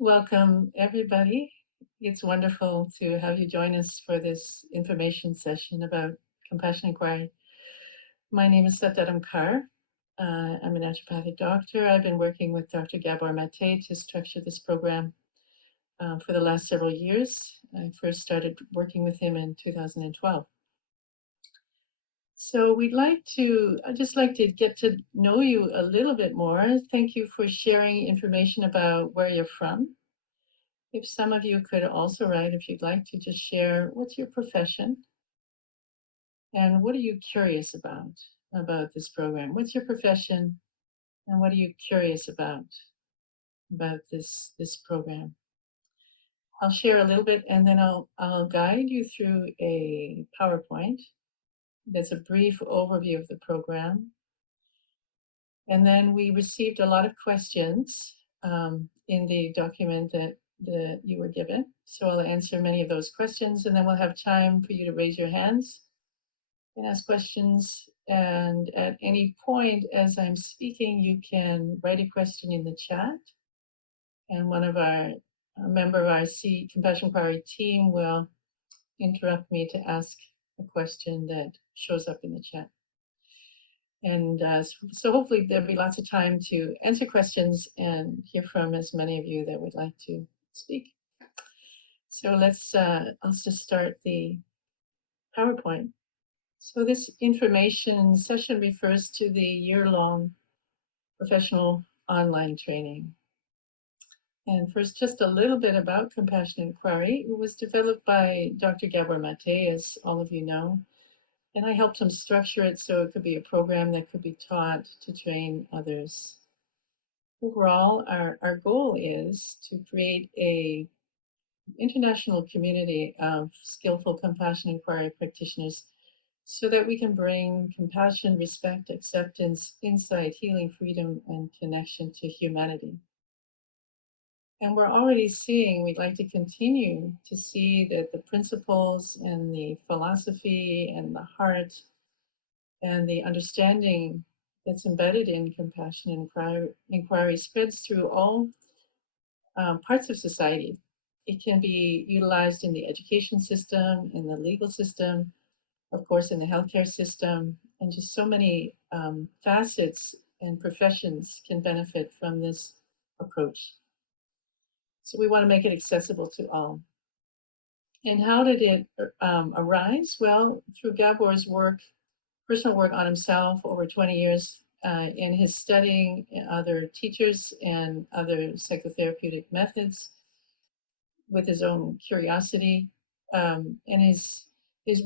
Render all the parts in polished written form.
Welcome, everybody. It's wonderful to have you join us for this information session about compassion inquiry. My name is Sat Dharam Kaur. I'm a naturopathic doctor. I've been working with Dr. Gabor Maté to structure this program for the last several years. I first started working with him in 2012. So I'd just like to get to know you a little bit more. Thank you for sharing information about where you're from. If some of you could also write, if you'd like to just share what's your profession and what are you curious about this program? What's your profession and what are you curious about this program? I'll share a little bit and then I'll guide you through a PowerPoint that's a brief overview of the program. And then we received a lot of questions in the document that you were given. So I'll answer many of those questions, and then we'll have time for you to raise your hands and ask questions. And at any point as I'm speaking, you can write a question in the chat, and a member of our Compassion Inquiry team will interrupt me to ask a question that shows up in the chat. And so hopefully there'll be lots of time to answer questions and hear from as many of you that would like to speak. So I'll just start the PowerPoint. So this information session refers to the year-long professional online training. And first, just a little bit about Compassion Inquiry. It was developed by Dr. Gabor Maté, as all of you know, and I helped him structure it so it could be a program that could be taught to train others. Overall, our goal is to create a international community of skillful compassion inquiry practitioners so that we can bring compassion, respect, acceptance, insight, healing, freedom, and connection to humanity. And we're already seeing, we'd like to continue to see that the principles and the philosophy and the heart and the understanding that's embedded in compassion inquiry spreads through all parts of society. It can be utilized in the education system, in the legal system, of course, in the healthcare system, and just so many facets and professions can benefit from this approach. So we want to make it accessible to all. And how did it arise? Well, through Gabor's work, personal work on himself over 20 years, in his studying other teachers and other psychotherapeutic methods, with his own curiosity, and his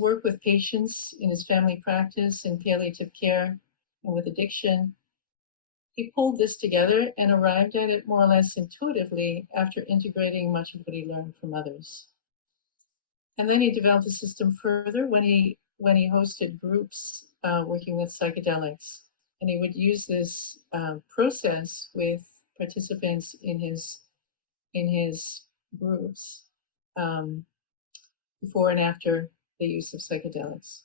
work with patients in his family practice in palliative care and with addiction. He pulled this together and arrived at it more or less intuitively after integrating much of what he learned from others. And then he developed a system further when he hosted groups working with psychedelics, and he would use this process with participants in his groups before and after the use of psychedelics.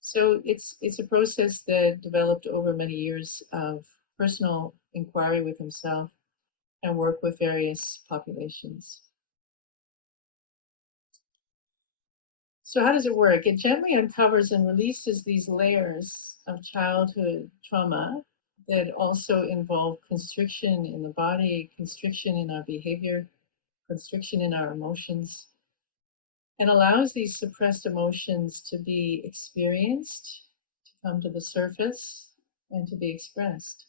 So it's a process that developed over many years of personal inquiry with himself and work with various populations. So how does it work? It gently uncovers and releases these layers of childhood trauma that also involve constriction in the body, constriction in our behavior, constriction in our emotions, and allows these suppressed emotions to be experienced, to come to the surface, and to be expressed.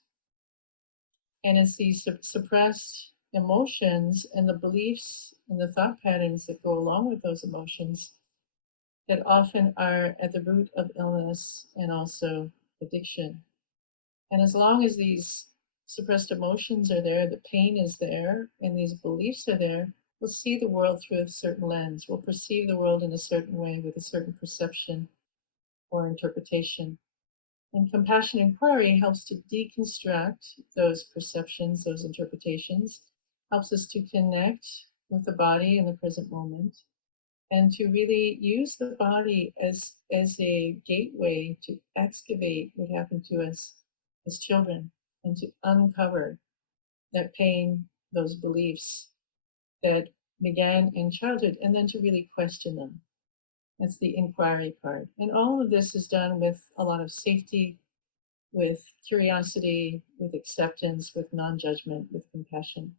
And it's these suppressed emotions and the beliefs and the thought patterns that go along with those emotions that often are at the root of illness and also addiction. And as long as these suppressed emotions are there, the pain is there, and these beliefs are there, we'll see the world through a certain lens. We'll perceive the world in a certain way with a certain perception or interpretation. And compassion inquiry helps to deconstruct those perceptions, those interpretations, helps us to connect with the body in the present moment, and to really use the body as a gateway to excavate what happened to us as children and to uncover that pain, those beliefs, that began in childhood, and then to really question them. That's the inquiry part. And all of this is done with a lot of safety, with curiosity, with acceptance, with non judgment, with compassion.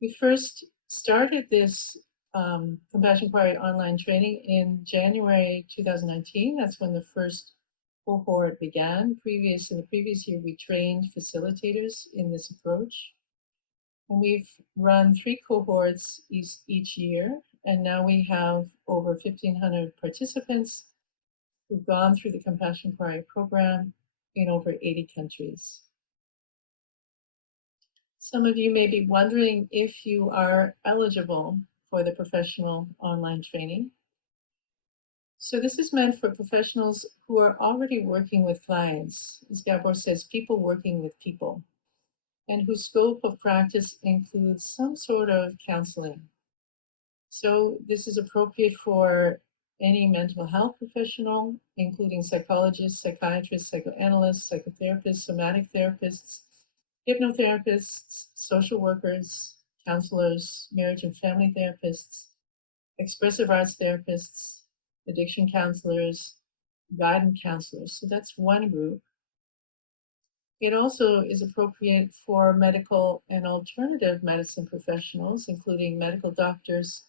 We first started this Compassion Inquiry online training in January 2019. That's when the first cohort began. In the previous year, we trained facilitators in this approach. And we've run 3 cohorts each year. And now we have over 1,500 participants who've gone through the Compassion Inquiry program in over 80 countries. Some of you may be wondering if you are eligible for the professional online training. So this is meant for professionals who are already working with clients, as Gabor says, people working with people, and whose scope of practice includes some sort of counseling. So this is appropriate for any mental health professional, including psychologists, psychiatrists, psychoanalysts, psychotherapists, somatic therapists, hypnotherapists, social workers, counselors, marriage and family therapists, expressive arts therapists, addiction counselors, guidance counselors. So that's one group. It also is appropriate for medical and alternative medicine professionals, including medical doctors,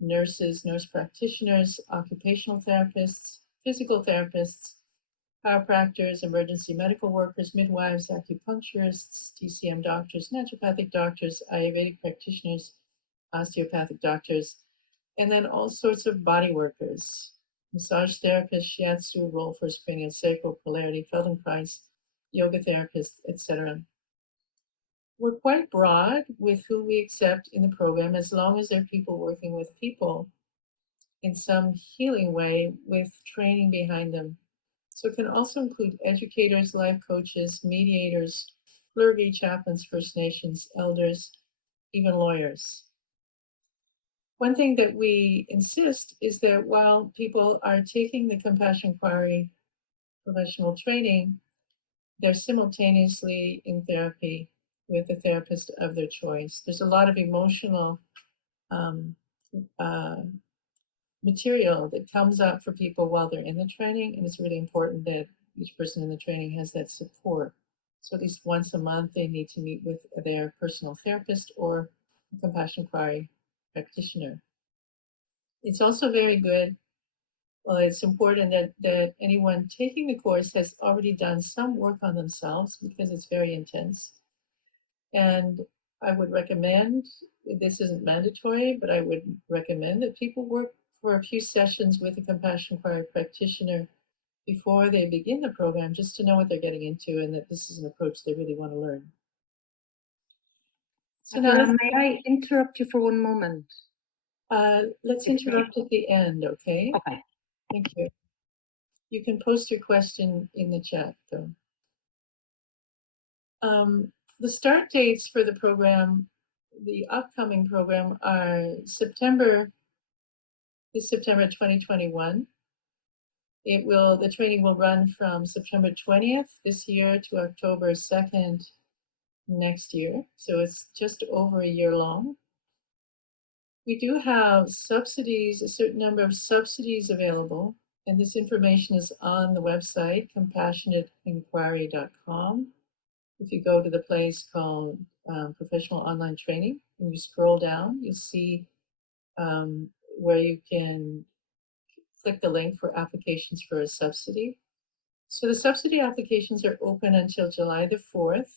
nurses, nurse practitioners, occupational therapists, physical therapists, chiropractors, emergency medical workers, midwives, acupuncturists, TCM doctors, naturopathic doctors, Ayurvedic practitioners, osteopathic doctors, and then all sorts of body workers, massage therapists, shiatsu, roll first cranial sacral, polarity, Feldenkrais, yoga therapists, etc. We're quite broad with who we accept in the program as long as they're people working with people in some healing way with training behind them. So it can also include educators, life coaches, mediators, clergy, chaplains, First Nations, elders, even lawyers. One thing that we insist is that while people are taking the Compassion Inquiry professional training, they're simultaneously in therapy with a therapist of their choice. There's a lot of emotional um, uh, material that comes up for people while they're in the training, and it's really important that each person in the training has that support. So at least once a month, they need to meet with their personal therapist or a Compassion Inquiry practitioner. It's also very good. Well, it's important that anyone taking the course has already done some work on themselves because it's very intense. And I would recommend, this isn't mandatory, but I would recommend that people work for a few sessions with a Compassion Inquiry practitioner before they begin the program, just to know what they're getting into and that this is an approach they really want to learn. So now may I interrupt you for one moment? Let's interrupt at the end, okay? Okay. Thank you. You can post your question in the chat, though. The start dates for the program, the upcoming program, are September 2021. The training will run from September 20th this year to October 2nd next year. So it's just over a year long. We do have subsidies, a certain number of subsidies available, and this information is on the website, compassionateinquiry.com. If you go to the place called Professional Online Training, and you scroll down, you'll see where you can click the link for applications for a subsidy. So the subsidy applications are open until July the 4th,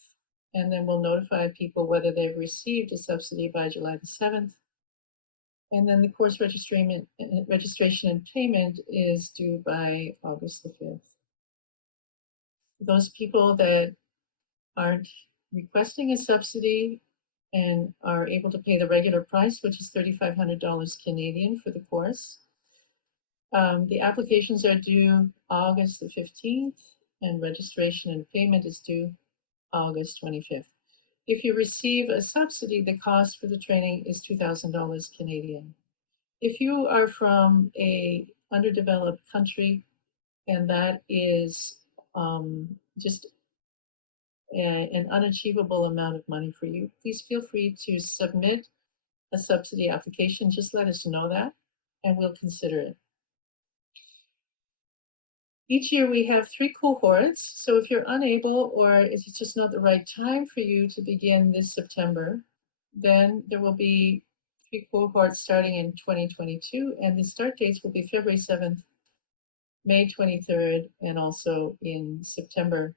and then we'll notify people whether they've received a subsidy by July the 7th. And then the course registration and payment is due by August the 5th. Those people that aren't requesting a subsidy and are able to pay the regular price, which is $3,500 Canadian for the course, the applications are due August the 15th, and registration and payment is due August 25th. If you receive a subsidy, the cost for the training is $2,000 Canadian. If you are from a underdeveloped country and that is just an unachievable amount of money for you, please feel free to submit a subsidy application, just let us know that and we'll consider it. Each year we have 3 cohorts, so if you're unable or it's just not the right time for you to begin this September, then there will be 3 cohorts starting in 2022, and the start dates will be February 7th, May 23rd, and also in September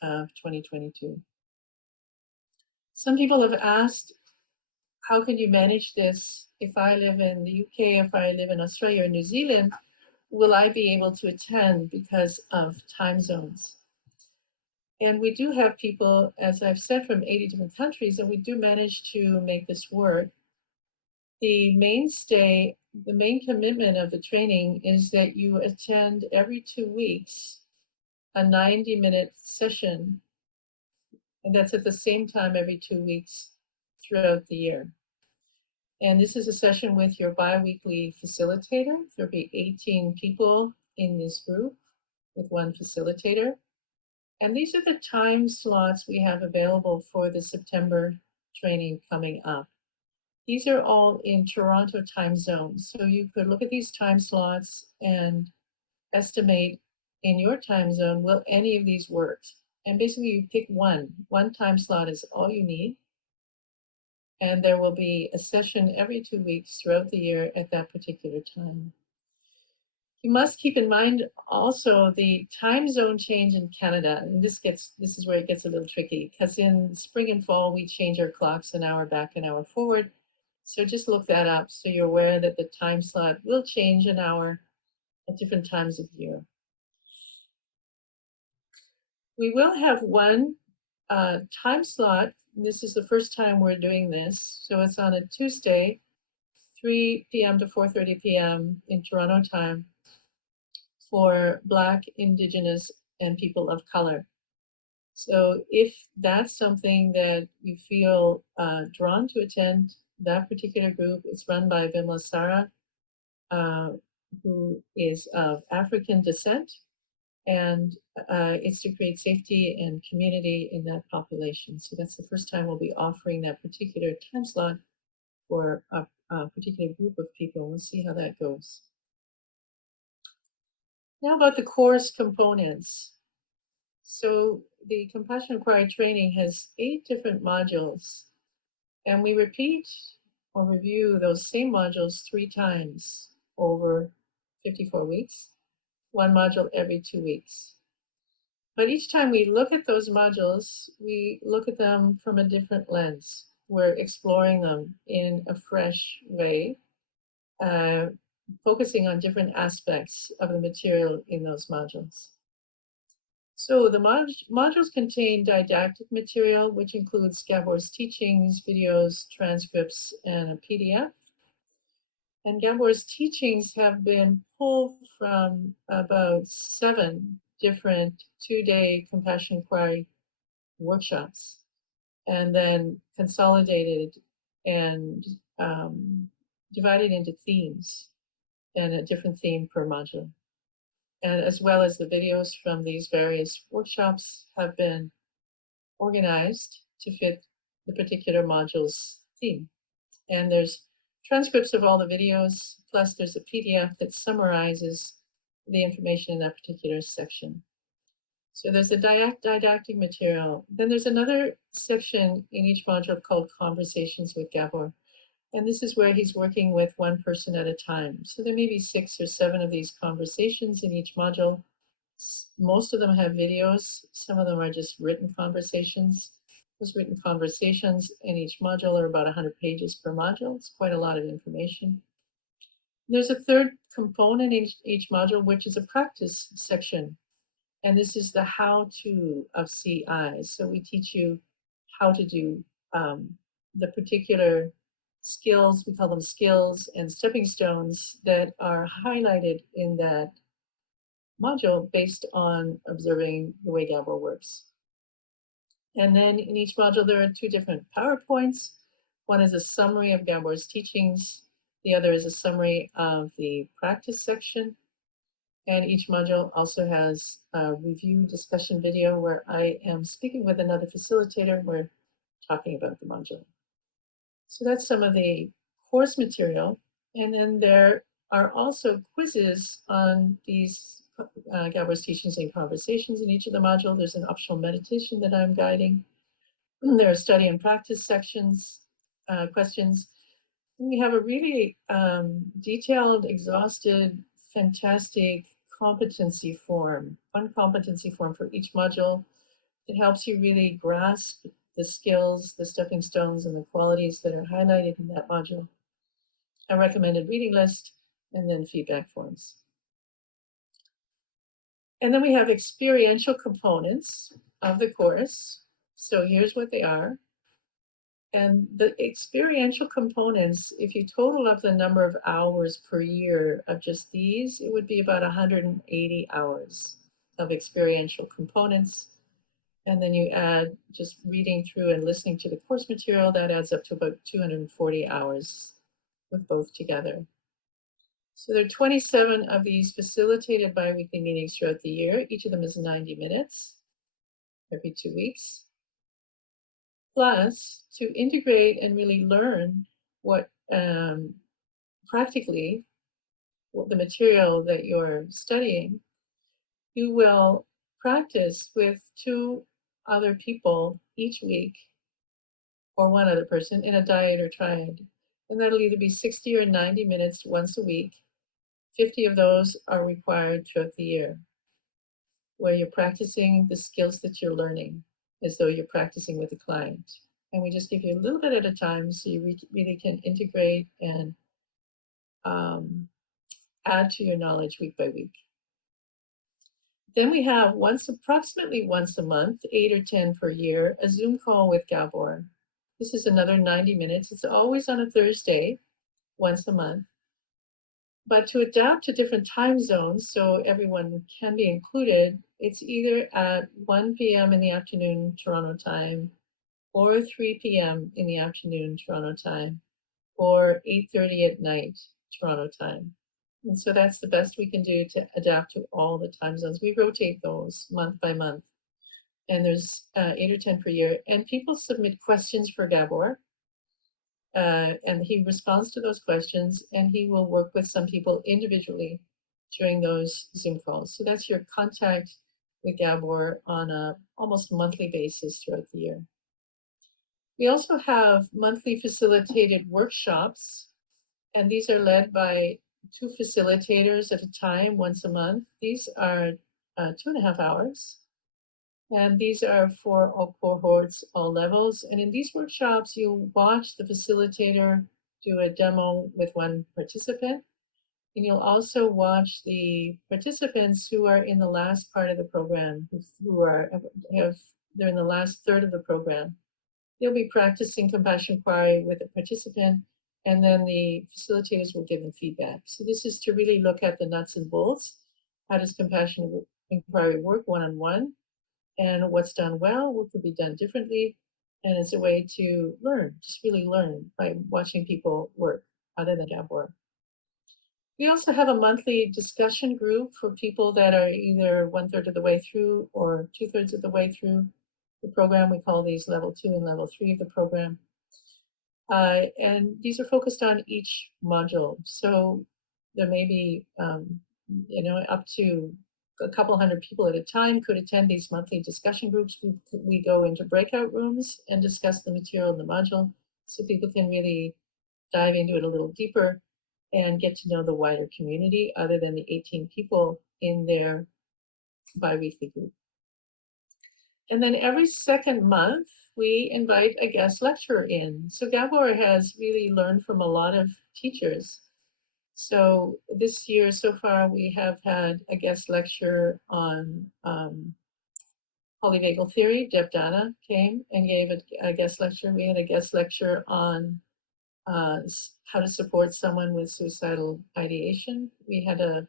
of 2022. Some people have asked, how can you manage this? If I live in the UK, if I live in Australia or New Zealand, will I be able to attend because of time zones? And we do have people, as I've said, from 80 different countries, and we do manage to make this work. The mainstay, the main commitment of the training is that you attend every 2 weeks a 90-minute session, and that's at the same time every 2 weeks throughout the year. And this is a session with your biweekly facilitator. There'll be 18 people in this group with one facilitator. And these are the time slots we have available for the September training coming up. These are all in Toronto time zones. So you could look at these time slots and estimate in your time zone, will any of these work? And basically you pick one. One time slot is all you need. And there will be a session every 2 weeks throughout the year at that particular time. You must keep in mind also the time zone change in Canada, and this is where it gets a little tricky, because in spring and fall we change our clocks an hour back, an hour forward. So just look that up so you're aware that the time slot will change an hour at different times of year. We will have one time slot. This is the first time we're doing this, so it's on a Tuesday, 3 p.m. to 4:30 p.m. in Toronto time, for Black, Indigenous, and people of color. So if that's something that you feel drawn to attend, that particular group, it's run by Vimla Sara, who is of African descent, and it's to create safety and community in that population. So that's the first time we'll be offering that particular time slot for a particular group of people. We'll see how that goes. Now about the course components. So the Compassion Acquired training has 8 different modules, and we repeat or review those same modules 3 times over 54 weeks, one module every 2 weeks. But each time we look at those modules, we look at them from a different lens. We're exploring them in a fresh way, focusing on different aspects of the material in those modules. So the modules contain didactic material, which includes Gabor's teachings, videos, transcripts, and a PDF. And Gabor's teachings have been pulled from about 7 different 2-day Compassion Acquired workshops, and then consolidated and divided into themes, and a different theme per module. And as well as the videos from these various workshops have been organized to fit the particular module's theme. And there's transcripts of all the videos, plus there's a PDF that summarizes the information in that particular section. So there's a didactic material. Then there's another section in each module called Conversations with Gabor. And this is where he's working with one person at a time. So there may be 6 or 7 of these conversations in each module. Most of them have videos. Some of them are just written conversations. Those written conversations in each module are about 100 pages per module. It's quite a lot of information. There's a third component in each module, which is a practice section. And this is the how-to of CI. So we teach you how to do the particular skills, we call them skills and stepping stones, that are highlighted in that module based on observing the way Gabor works. And then in each module, there are 2 different PowerPoints. One is a summary of Gabor's teachings. The other is a summary of the practice section. And each module also has a review discussion video where I am speaking with another facilitator. We're talking about the module. So that's some of the course material, and then there are also quizzes on these Gabor's teachings and conversations in each of the modules. There's an optional meditation that I'm guiding. There are study and practice sections, questions. And we have a really detailed, exhausted, fantastic competency form, one competency form for each module. It helps you really grasp the skills, the stepping stones, and the qualities that are highlighted in that module. A recommended reading list, and then feedback forms. And then we have experiential components of the course. So here's what they are. And the experiential components, if you total up the number of hours per year of just these, it would be about 180 hours of experiential components. And then you add just reading through and listening to the course material, that adds up to about 240 hours with both together. So there are 27 of these facilitated bi-weekly meetings throughout the year. Each of them is 90 minutes every 2 weeks. Plus, to integrate and really learn what practically what the material that you're studying, you will practice with 2 other people each week, or 1 other person in a dyad or triad. And that'll either be 60 or 90 minutes once a week. 50 of those are required throughout the year, where you're practicing the skills that you're learning as though you're practicing with a client. And we just give you a little bit at a time so you really can integrate and add to your knowledge week by week. Then we have approximately once a month, 8 or 10 per year, a Zoom call with Gabor. This is another 90 minutes. It's always on a Thursday, once a month. But to adapt to different time zones so everyone can be included, it's either at 1 p.m. in the afternoon, Toronto time, or 3 p.m. in the afternoon, Toronto time, or 8:30 at night, Toronto time. And so that's the best we can do to adapt to all the time zones. We rotate those month by month. And there's 8 or 10 per year. And people submit questions for Gabor. And he responds to those questions, and he will work with some people individually during those Zoom calls. So that's your contact with Gabor on a almost monthly basis throughout the year. We also have monthly facilitated workshops, and these are led by 2 facilitators at a time, once a month. These are 2.5 hours. And these are for all cohorts, all levels. And in these workshops, you'll watch the facilitator do a demo with one participant. And you'll also watch the participants who are in the last part of the program, they're in the last third of the program. They'll be practicing compassion inquiry with a participant, and then the facilitators will give them feedback. So this is to really look at the nuts and bolts. How does compassion inquiry work one-on-one? And what's done well, what could be done differently. And it's a way to learn, just really learn by watching people work other than Gabor. We also have a monthly discussion group for people that are either 1/3 of the way through or 2/3 of the way through the program. We call these level 2 and level 3 of the program. And these are focused on each module. So there may be, up to a couple hundred people at a time could attend these monthly discussion groups. We go into breakout rooms and discuss the material in the module so people can really dive into it a little deeper and get to know the wider community other than the 18 people in their bi-weekly group. And then every second month, we invite a guest lecturer in. So Gabor has really learned from a lot of teachers. So this year, so far, we have had a guest lecture on polyvagal theory. Deb Dana came and gave a guest lecture. We had a guest lecture on how to support someone with suicidal ideation. We had a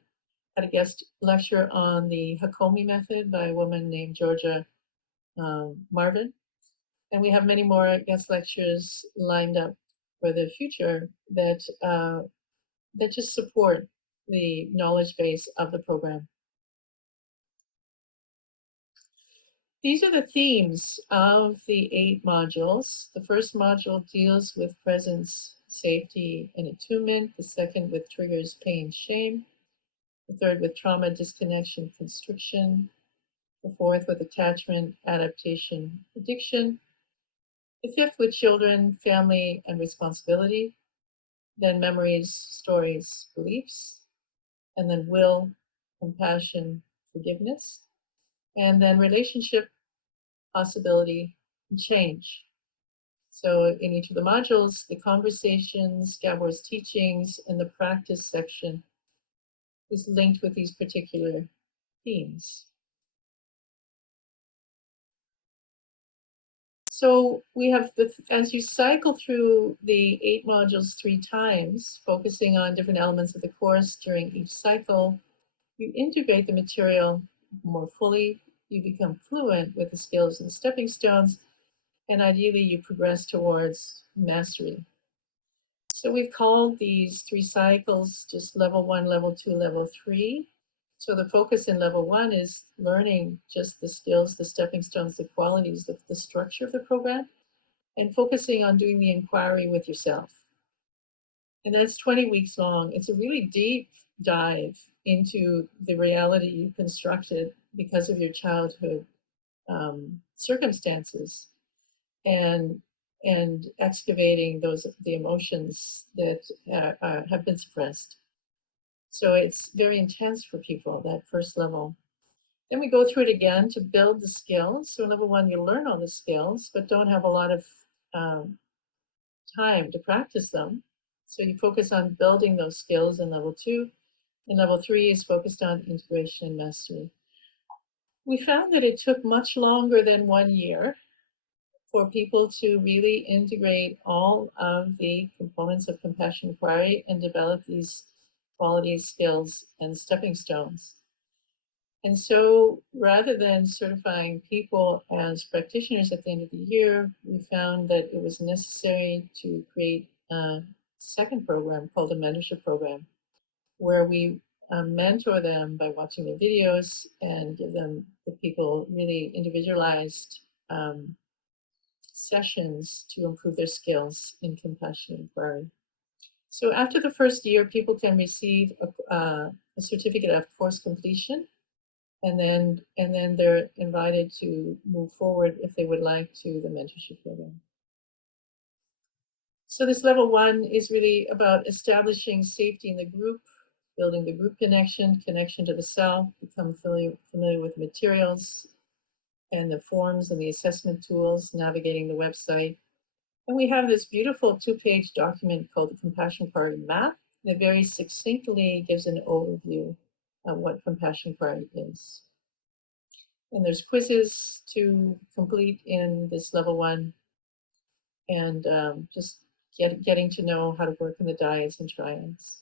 guest lecture on the Hakomi method by a woman named Georgia Marvin. And we have many more guest lectures lined up for the future that just support the knowledge base of the program. These are the themes of the 8 modules. The first module deals with presence safety and attunement. The second with triggers, pain, shame. The third with trauma, disconnection, constriction. The fourth with attachment, adaptation, addiction. The fifth with children, family, and responsibility. Then memories, stories, beliefs. And then will, compassion, forgiveness. And then relationship, possibility, and change. So in each of the modules, the conversations, Gabor's teachings, and the practice section is linked with these particular themes. So we have, as you cycle through the 8 modules 3 times, focusing on different elements of the course during each cycle, you integrate the material more fully, you become fluent with the skills and the stepping stones, and ideally you progress towards mastery. So we've called these 3 cycles just level 1, level 2, level 3. So the focus in level 1 is learning just the skills, the stepping stones, the qualities of the structure of the program, and focusing on doing the inquiry with yourself. And that's 20 weeks long. It's a really deep dive into the reality you constructed because of your childhood circumstances, and excavating the emotions that have been suppressed. So it's very intense for people, that first level. Then we go through it again to build the skills. So level 1, you learn all the skills, but don't have a lot of time to practice them. So you focus on building those skills in level 2. And level 3 is focused on integration and mastery. We found that it took much longer than 1 year for people to really integrate all of the components of compassion inquiry and develop these qualities, skills, and stepping stones. And so rather than certifying people as practitioners at the end of the year, we found that it was necessary to create a second program called a mentorship program, where we mentor them by watching their videos and give them, the people, really individualized sessions to improve their skills in compassion inquiry. So after the first year, people can receive a certificate of course completion, and then they're invited to move forward if they would like to the mentorship program. So this level 1 is really about establishing safety in the group, building the group connection to the self, become familiar with materials and the forms and the assessment tools, navigating the website. And we have this beautiful 2-page document called the Compassion Inquiry Map that very succinctly gives an overview of what compassion inquiry is. And there's quizzes to complete in this level 1, and just getting to know how to work in the dyads and triads.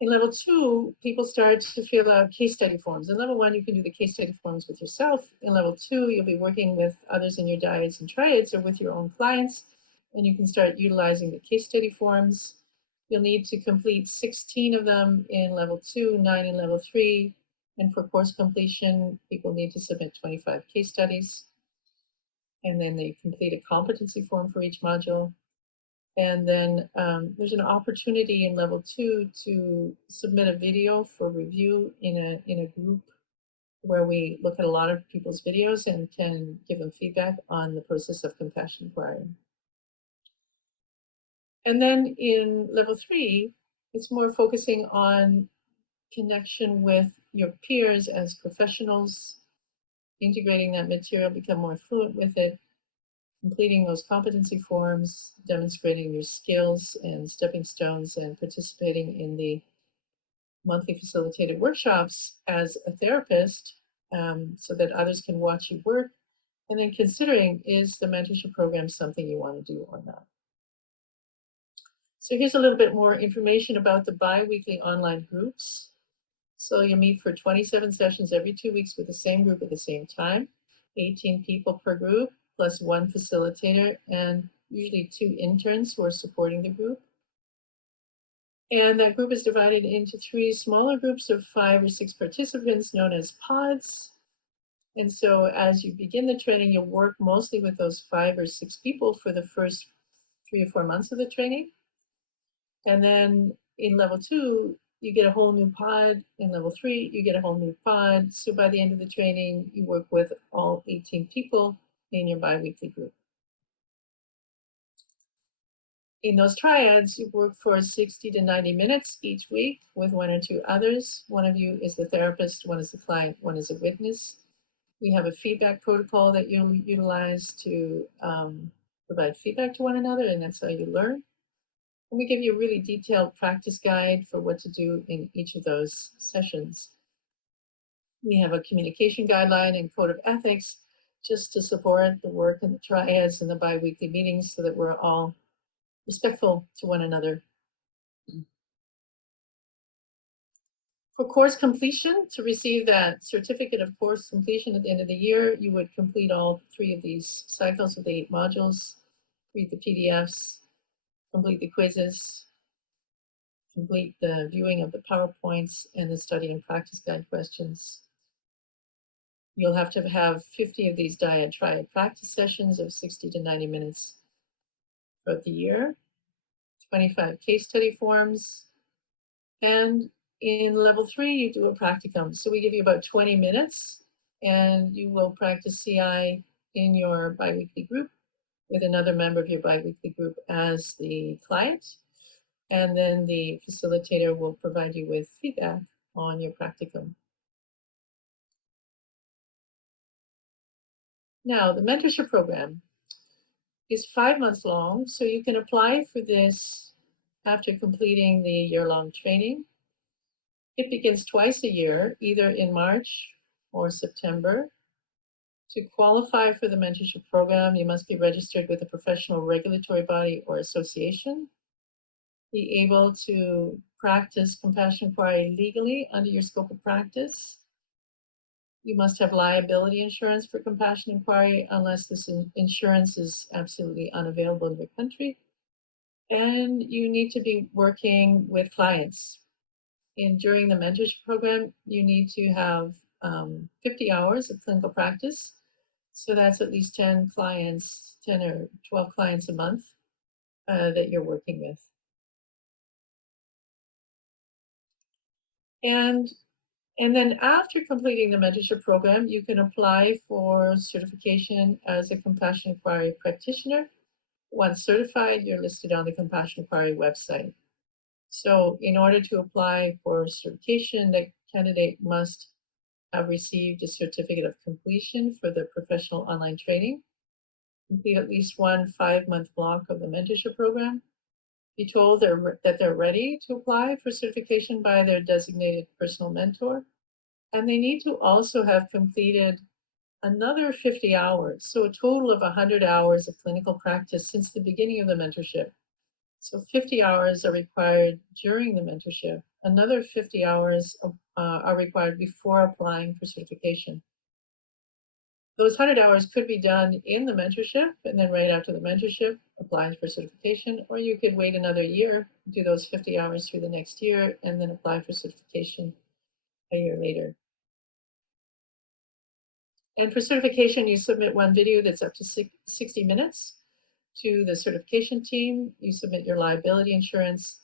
In level 2, people start to fill out case study forms. In level 1, you can do the case study forms with yourself. In level 2, you'll be working with others in your dyads and triads or with your own clients, and you can start utilizing the case study forms. You'll need to complete 16 of them in level 2, 9 in level 3, and for course completion, people need to submit 25 case studies. And then they complete a competency form for each module. And then there's an opportunity in level 2 to submit a video for review in a group where we look at a lot of people's videos and can give them feedback on the process of compassion inquiry. And then in level 3, it's more focusing on connection with your peers as professionals, integrating that material, become more fluent with it, completing those competency forms, demonstrating your skills and stepping stones, and participating in the monthly facilitated workshops as a therapist, so that others can watch you work, and then considering, is the mentorship program something you want to do or not? So here's a little bit more information about the bi-weekly online groups. So you meet for 27 sessions every 2 weeks with the same group at the same time, 18 people per group, plus 1 facilitator, and usually 2 interns who are supporting the group. And that group is divided into 3 smaller groups of 5 or 6 participants known as pods. And so as you begin the training, you'll work mostly with those 5 or 6 people for the first 3 or 4 months of the training. And then in level 2, you get a whole new pod. In level 3, you get a whole new pod. So by the end of the training, you work with all 18 people in your biweekly group. In those triads, you work for 60 to 90 minutes each week with 1 or 2 others. One of you is the therapist, one is the client, one is a witness. We have a feedback protocol that you'll utilize to provide feedback to one another, and that's how you learn. And we give you a really detailed practice guide for what to do in each of those sessions. We have a communication guideline and code of ethics just to support the work in the triads and the biweekly meetings so that we're all respectful to one another. For course completion, to receive that certificate of course completion at the end of the year, you would complete all 3 of these cycles of the 8 modules, read the PDFs, complete the quizzes, complete the viewing of the PowerPoints and the study and practice guide questions. You'll have to have 50 of these triad practice sessions of 60 to 90 minutes throughout the year, 25 case study forms, and in level 3, you do a practicum. So we give you about 20 minutes and you will practice CI in your biweekly group with another member of your biweekly group as the client. And then the facilitator will provide you with feedback on your practicum. Now, the mentorship program is 5 months long, so you can apply for this after completing the year-long training. It begins twice a year, either in March or September. To qualify for the mentorship program, you must be registered with a professional regulatory body or association, be able to practice compassion inquiry legally under your scope of practice. You must have liability insurance for compassion inquiry unless this insurance is absolutely unavailable in your country. And you need to be working with clients. During the mentorship program, you need to have 50 hours of clinical practice. So that's at least 10 clients, 10 or 12 clients a month that you're working with. And then after completing the mentorship program, you can apply for certification as a compassion inquiry practitioner. Once certified, you're listed on the compassion inquiry website. So in order to apply for certification, the candidate must have received a certificate of completion for the professional online training, complete at least one 5-month block of the mentorship program, be told that they're ready to apply for certification by their designated personal mentor, and they need to also have completed another 50 hours, so a total of 100 hours of clinical practice since the beginning of the mentorship. So 50 hours are required during the mentorship. Another 50 hours are required before applying for certification. Those 100 hours could be done in the mentorship, and then right after the mentorship, apply for certification, or you could wait another year, do those 50 hours through the next year, and then apply for certification a year later. And for certification, you submit one video that's up to 60 minutes to the certification team. You submit your liability insurance.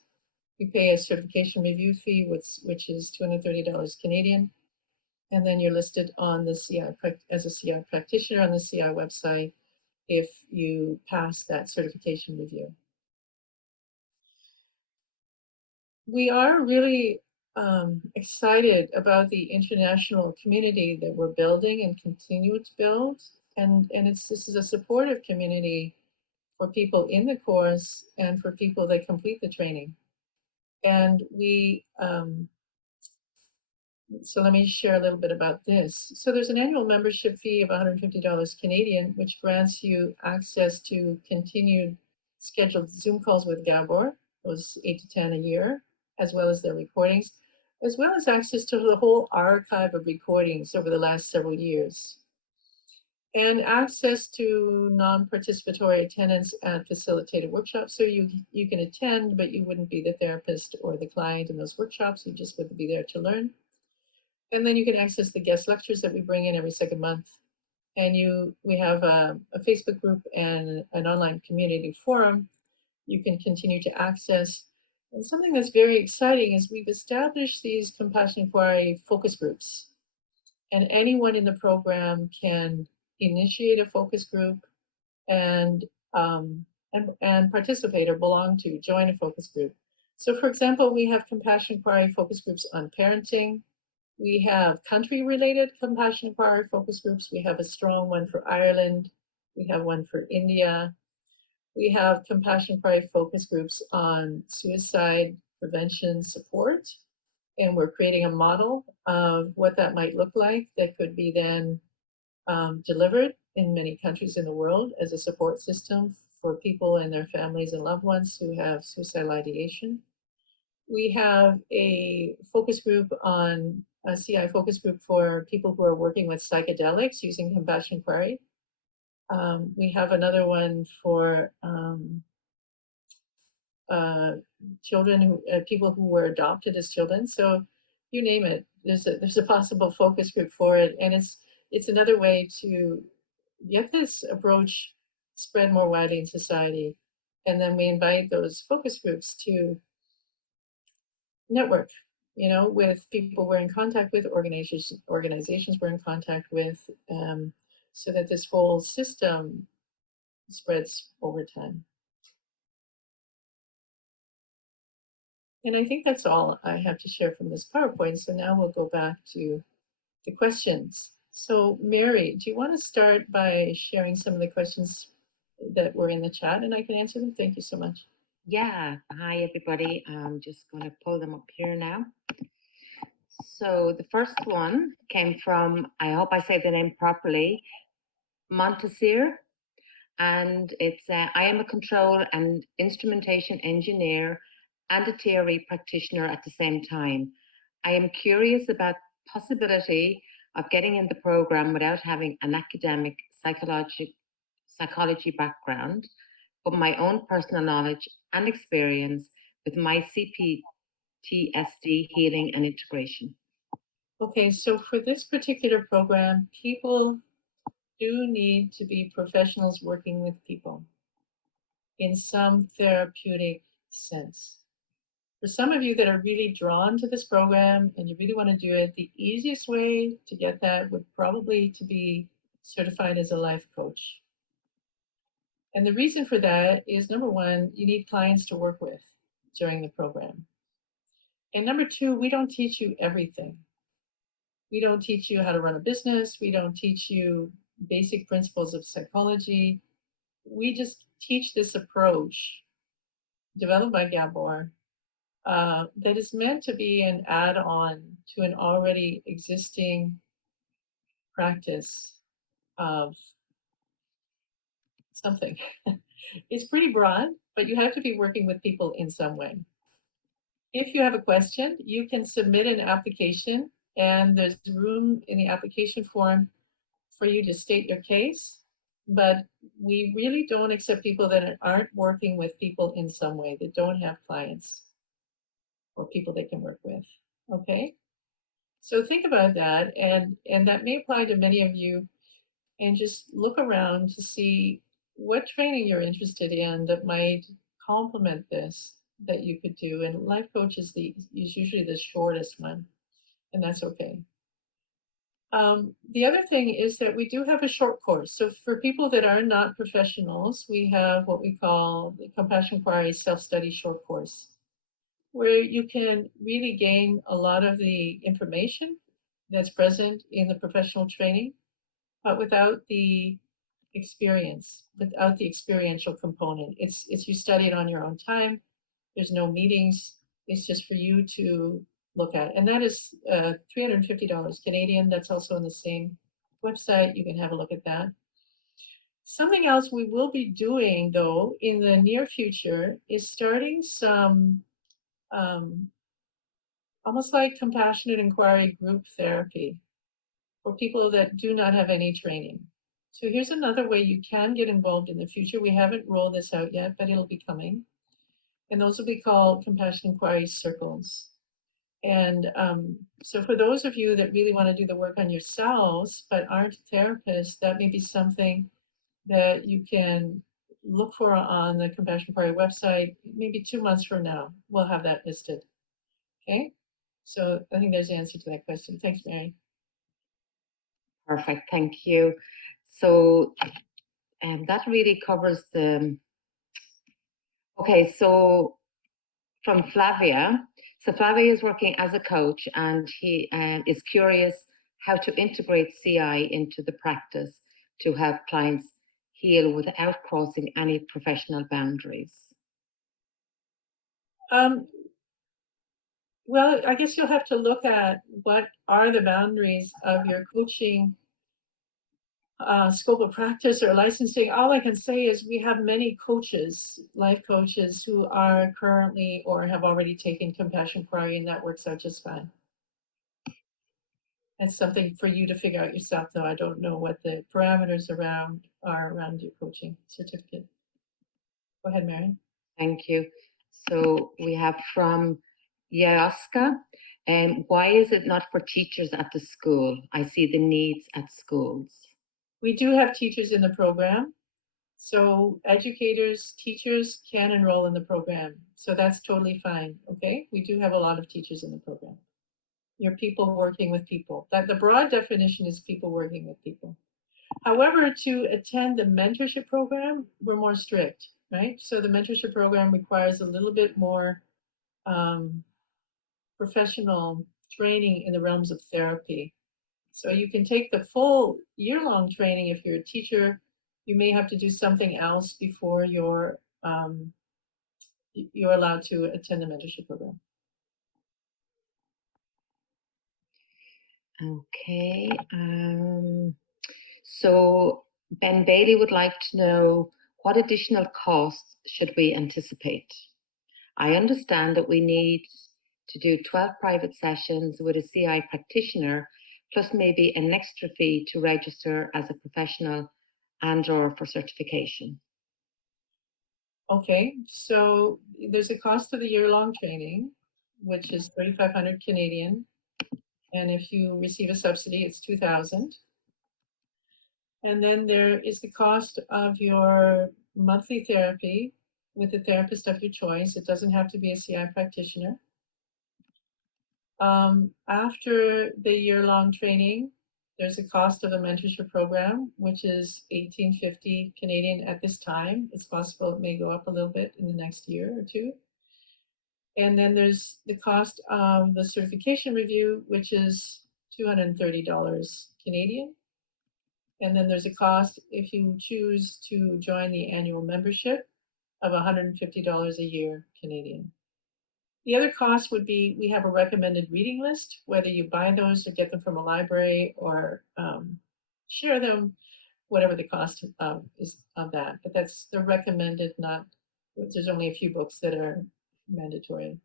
You pay a certification review fee, which is $230 Canadian. And then you're listed on the CI as a CI practitioner on the CI website if you pass that certification review. We are really excited about the international community that we're building and continue to build. And this is a supportive community for people in the course and for people that complete the training. And so let me share a little bit about this. So there's an annual membership fee of $150 Canadian, which grants you access to continued scheduled Zoom calls with Gabor, those 8 to 10 a year, as well as their recordings, as well as access to the whole archive of recordings over the last several years, and access to non-participatory attendance at facilitated workshops. So you can attend, but you wouldn't be the therapist or the client in those workshops. You just would be there to learn. And then you can access the guest lectures that we bring in every second month. And we have a Facebook group and an online community forum you can continue to access. And something that's very exciting is we've established these compassion inquiry focus groups, and anyone in the program can initiate a focus group and and participate or belong to, join a focus group. So, for example, we have compassion inquiry focus groups on parenting. We have country-related compassion inquiry focus groups. We have a strong one for Ireland. We have one for India. We have compassion inquiry focus groups on suicide prevention support. And we're creating a model of what that might look like that could be then delivered in many countries in the world as a support system for people and their families and loved ones who have suicidal ideation. We have a focus group on a CI focus group for people who are working with psychedelics using compassion inquiry. We have another one for uh, children who people who were adopted as children. So you name it, there's a possible focus group for it, and it's another way to get this approach spread more widely in society. And then we invite those focus groups to network, with people we're in contact with, organizations we're in contact with, so that this whole system spreads over time. And I think that's all I have to share from this PowerPoint. So now we'll go back to the questions. So Mary, do you want to start by sharing some of the questions that were in the chat and I can answer them? Thank you so much. Yeah, hi everybody. I'm just going to pull them up here now. So the first one came from, I hope I say the name properly, Montesir. And it's, I am a control and instrumentation engineer and a theory practitioner at the same time. I am curious about possibility of getting in the program without having an academic psychology background, but my own personal knowledge and experience with my CPTSD healing and integration. Okay, so for this particular program, people do need to be professionals working with people in some therapeutic sense. For some of you that are really drawn to this program and you really want to do it, the easiest way to get that would probably to be certified as a life coach. And the reason for that is, number one, you need clients to work with during the program. And number two, we don't teach you everything. We don't teach you how to run a business. We don't teach you basic principles of psychology. We just teach this approach developed by Gabor that is meant to be an add-on to an already existing practice of something. It's pretty broad, but you have to be working with people in some way. If you have a question, you can submit an application, and there's room in the application form for you to state your case. But we really don't accept people that aren't working with people in some way, that don't have clients or people they can work with. Okay? So think about that, and that may apply to many of you, and just look around to see what training you're interested in that might complement this that you could do. And life coach is usually the shortest one, and that's okay. The other thing is that we do have a short course. So for people that are not professionals, we have what we call the Compassion Inquiry Self-Study Short Course, where you can really gain a lot of the information that's present in the professional training, but without the experience, without the experiential component. It's you study it on your own time. There's no meetings. It's just for you to look at. And that is $350 Canadian. That's also on the same website. You can have a look at that. Something else we will be doing, though, in the near future is starting some almost like compassionate inquiry group therapy for people that do not have any training. So here's another way you can get involved in the future. We haven't rolled this out yet, but it'll be coming. And those will be called compassion inquiry circles. And so for those of you that really want to do the work on yourselves, but aren't therapists, that may be something that you can look for on the Compassion Party website. Maybe 2 months from now, we'll have that listed. Okay? So I think there's the answer to that question. Thanks, Mary. Perfect, thank you. So that really covers the. Okay, so from Flavia. So Flavia is working as a coach, and he is curious how to integrate CI into the practice to help clients heal without crossing any professional boundaries. Well, I guess you'll have to look at what are the boundaries of your coaching scope of practice or licensing. All I can say is we have many coaches, life coaches, who are currently or have already taken Compassion Party, and that works out just fine. That's something for you to figure out yourself, though. I don't know what the parameters are around your coaching certificate. Go ahead, Mary. Thank you. So we have from Yaska, and why is it not for teachers at the school? I see the needs at schools. We do have teachers in the program. So educators, teachers can enroll in the program. So that's totally fine, okay? We do have a lot of teachers in the program. You're people working with people. That the broad definition is people working with people. However, to attend the mentorship program, we're more strict, right? So the mentorship program requires a little bit more professional training in the realms of therapy. So you can take the full year-long training if you're a teacher. You may have to do something else before you're allowed to attend the mentorship program. Okay. So Ben Bailey would like to know what additional costs should we anticipate? I understand that we need to do 12 private sessions with a CI practitioner, plus maybe an extra fee to register as a professional and/or for certification. Okay, so there's a cost of the year-long training, which is 3,500 Canadian. And if you receive a subsidy, it's 2,000. And then there is the cost of your monthly therapy with a therapist of your choice. It doesn't have to be a CI practitioner. After the year-long training, there's a cost of a mentorship program, which is 1,850 Canadian at this time. It's possible it may go up a little bit in the next year or two. And then there's the cost of the certification review, which is $230 Canadian. And then there's a cost if you choose to join the annual membership of $150 a year Canadian. The other cost would be we have a recommended reading list, whether you buy those or get them from a library or share them, whatever the cost is of that. But that's the recommended, not, there's only a few books that are mandatory.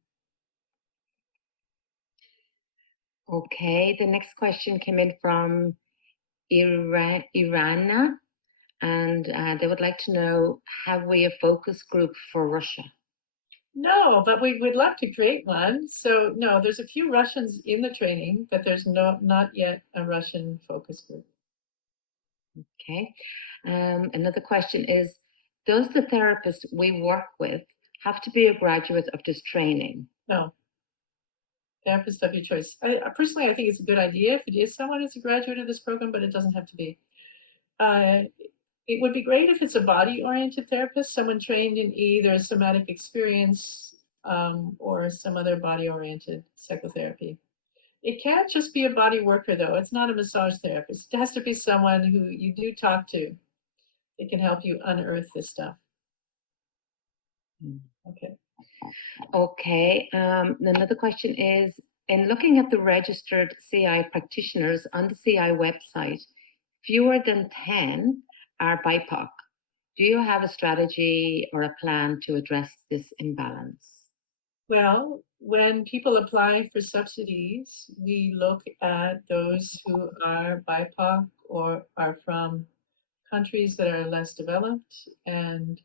Okay, the next question came in from Irana, and they would like to know, have we a focus group for Russia? No, but we would love to create one. So no, there's a few Russians in the training, but there's not yet a Russian focus group. Okay. Another question is, does the therapist we work with have to be a graduate of this training? No. Therapist of your choice. Personally, I think it's a good idea if it is someone who's a graduate of this program, but it doesn't have to be. It would be great if it's a body-oriented therapist, someone trained in either somatic experience or some other body-oriented psychotherapy. It can't just be a body worker, though. It's not a massage therapist. It has to be someone who you do talk to. It can help you unearth this stuff. Okay. Okay. Another question is, in looking at the registered CI practitioners on the CI website, fewer than 10 are BIPOC. Do you have a strategy or a plan to address this imbalance? Well, when people apply for subsidies, we look at those who are BIPOC or are from countries that are less developed, and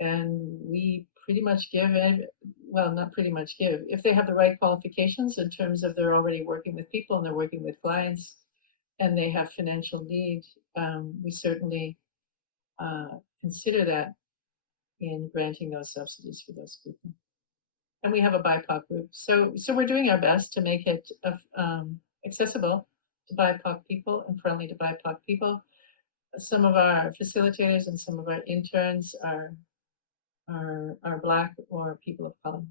we pretty much give it, well, not pretty much give, if they have the right qualifications in terms of they're already working with people and they're working with clients and they have financial need, we certainly consider that in granting those subsidies for those people. And we have a BIPOC group. So we're doing our best to make it accessible to BIPOC people and friendly to BIPOC people. Some of our facilitators and some of our interns are Black or people of color.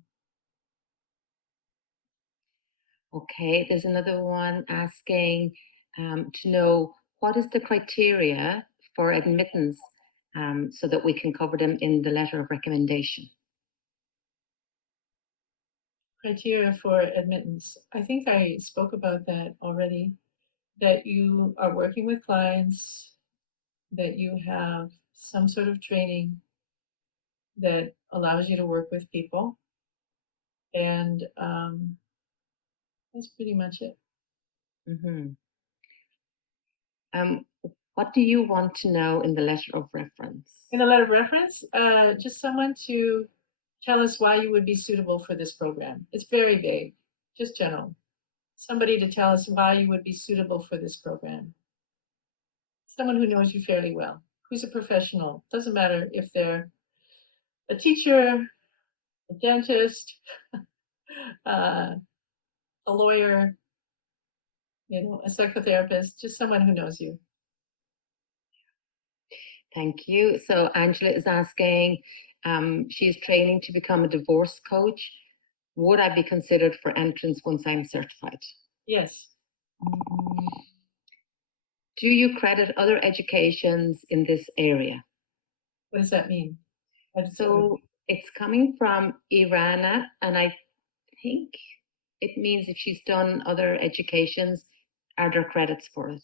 Okay, there's another one asking to know what is the criteria for admittance so that we can cover them in the letter of recommendation. Criteria for admittance. I think I spoke about that already, that you are working with clients, that you have some sort of training that allows you to work with people. And that's pretty much it. Mhm. What do you want to know in the letter of reference? In a letter of reference, just someone to tell us why you would be suitable for this program. It's very vague, just general. Somebody to tell us why you would be suitable for this program. Someone who knows you fairly well, who's a professional. Doesn't matter if they're a teacher, a dentist, uh, a lawyer, a psychotherapist, just someone who knows you. Thank you. So Angela is asking, she's training to become a divorce coach. Would I be considered for entrance once I'm certified? Yes. Do you credit other educations in this area? What does that mean? So it's coming from Irana, and I think it means if she's done other educations, are there credits for it?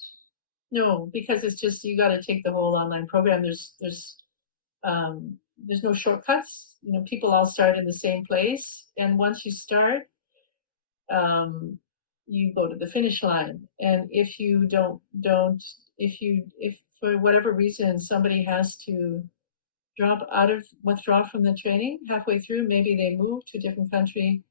No, because it's just you got to take the whole online program. There's no shortcuts. People all start in the same place, and once you start, you go to the finish line. And if you don't, if for whatever reason somebody has to withdraw from the training halfway through, maybe they move to a different country,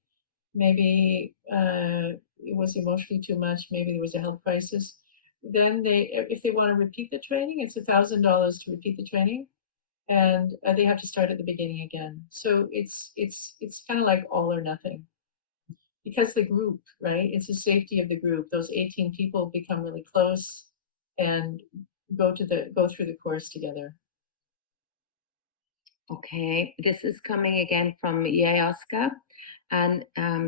maybe it was emotionally too much, maybe there was a health crisis, then if they want to repeat the training, it's $1,000 to repeat the training, and they have to start at the beginning again. So it's kind of like all or nothing, because the group, right? It's the safety of the group. Those 18 people become really close and go through the course together. Okay, this is coming again from Yayaska, and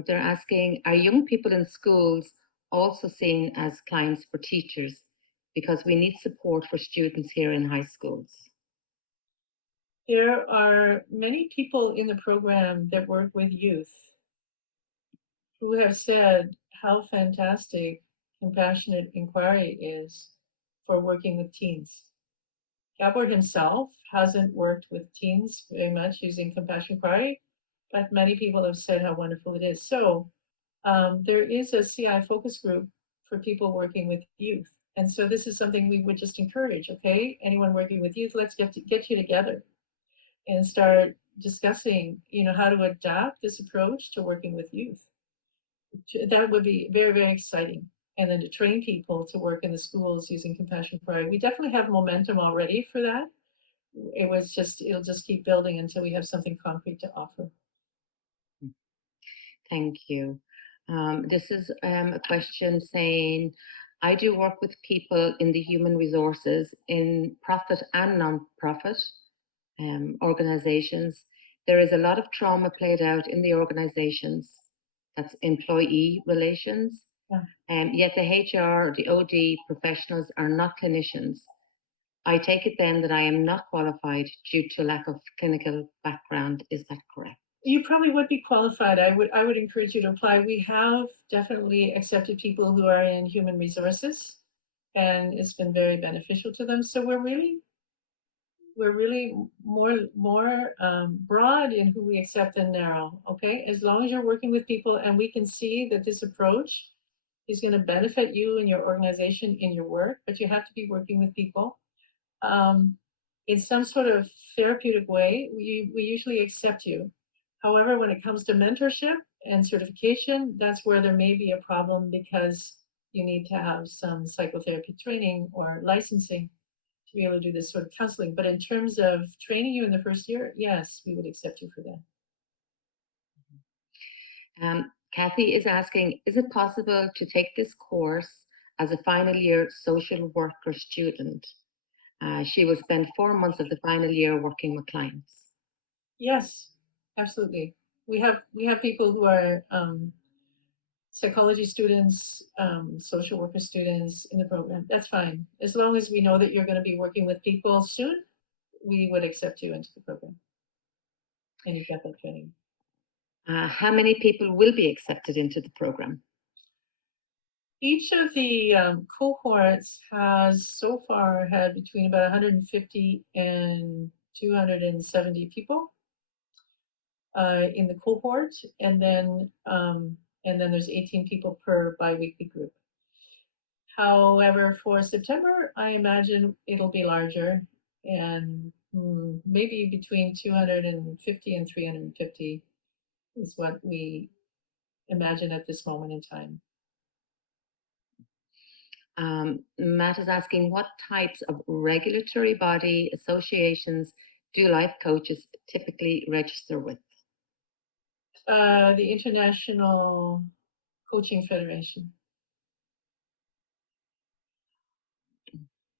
they're asking, are young people in schools also seen as clients for teachers? Because we need support for students here in high schools. There are many people in the program that work with youth who have said how fantastic compassionate inquiry is for working with teens. Gabor himself hasn't worked with teens very much using compassion inquiry, but many people have said how wonderful it is. So there is a CI focus group for people working with youth. And so this is something we would just encourage, okay? Anyone working with youth, let's get you together and start discussing, how to adapt this approach to working with youth. That would be very, very exciting. And then to train people to work in the schools using compassion inquiry. We definitely have momentum already for that. It'll just keep building until we have something concrete to offer. Thank you. This is a question saying, I do work with people in the human resources in profit and non-profit organizations. There is a lot of trauma played out in the organizations. That's employee relations. Yeah. Yet the HR, the OD professionals are not clinicians. I take it then that I am not qualified due to lack of clinical background. Is that correct? You probably would be qualified. I would encourage you to apply. We have definitely accepted people who are in human resources, and it's been very beneficial to them. So we're really more broad in who we accept than narrow. Okay, as long as you're working with people, and we can see that this approach is going to benefit you and your organization in your work, but you have to be working with people in some sort of therapeutic way. We usually accept you. However, when it comes to mentorship and certification, that's where there may be a problem, because you need to have some psychotherapy training or licensing to be able to do this sort of counseling. But in terms of training you in the first year, yes, we would accept you for that. Kathy is asking, is it possible to take this course as a final year social worker student? She will spend 4 months of the final year working with clients. Yes, absolutely. We have people who are psychology students, social worker students in the program. That's fine. As long as we know that you're going to be working with people soon, we would accept you into the program. And you get that training. How many people will be accepted into the program? Each of the cohorts has so far had between about 150 and 270 people in the cohort, and then there's 18 people per biweekly group. However, for September, I imagine it'll be larger, and maybe between 250 and 350 is what we imagine at this moment in time. Matt is asking, what types of regulatory body associations do life coaches typically register with? The International Coaching Federation.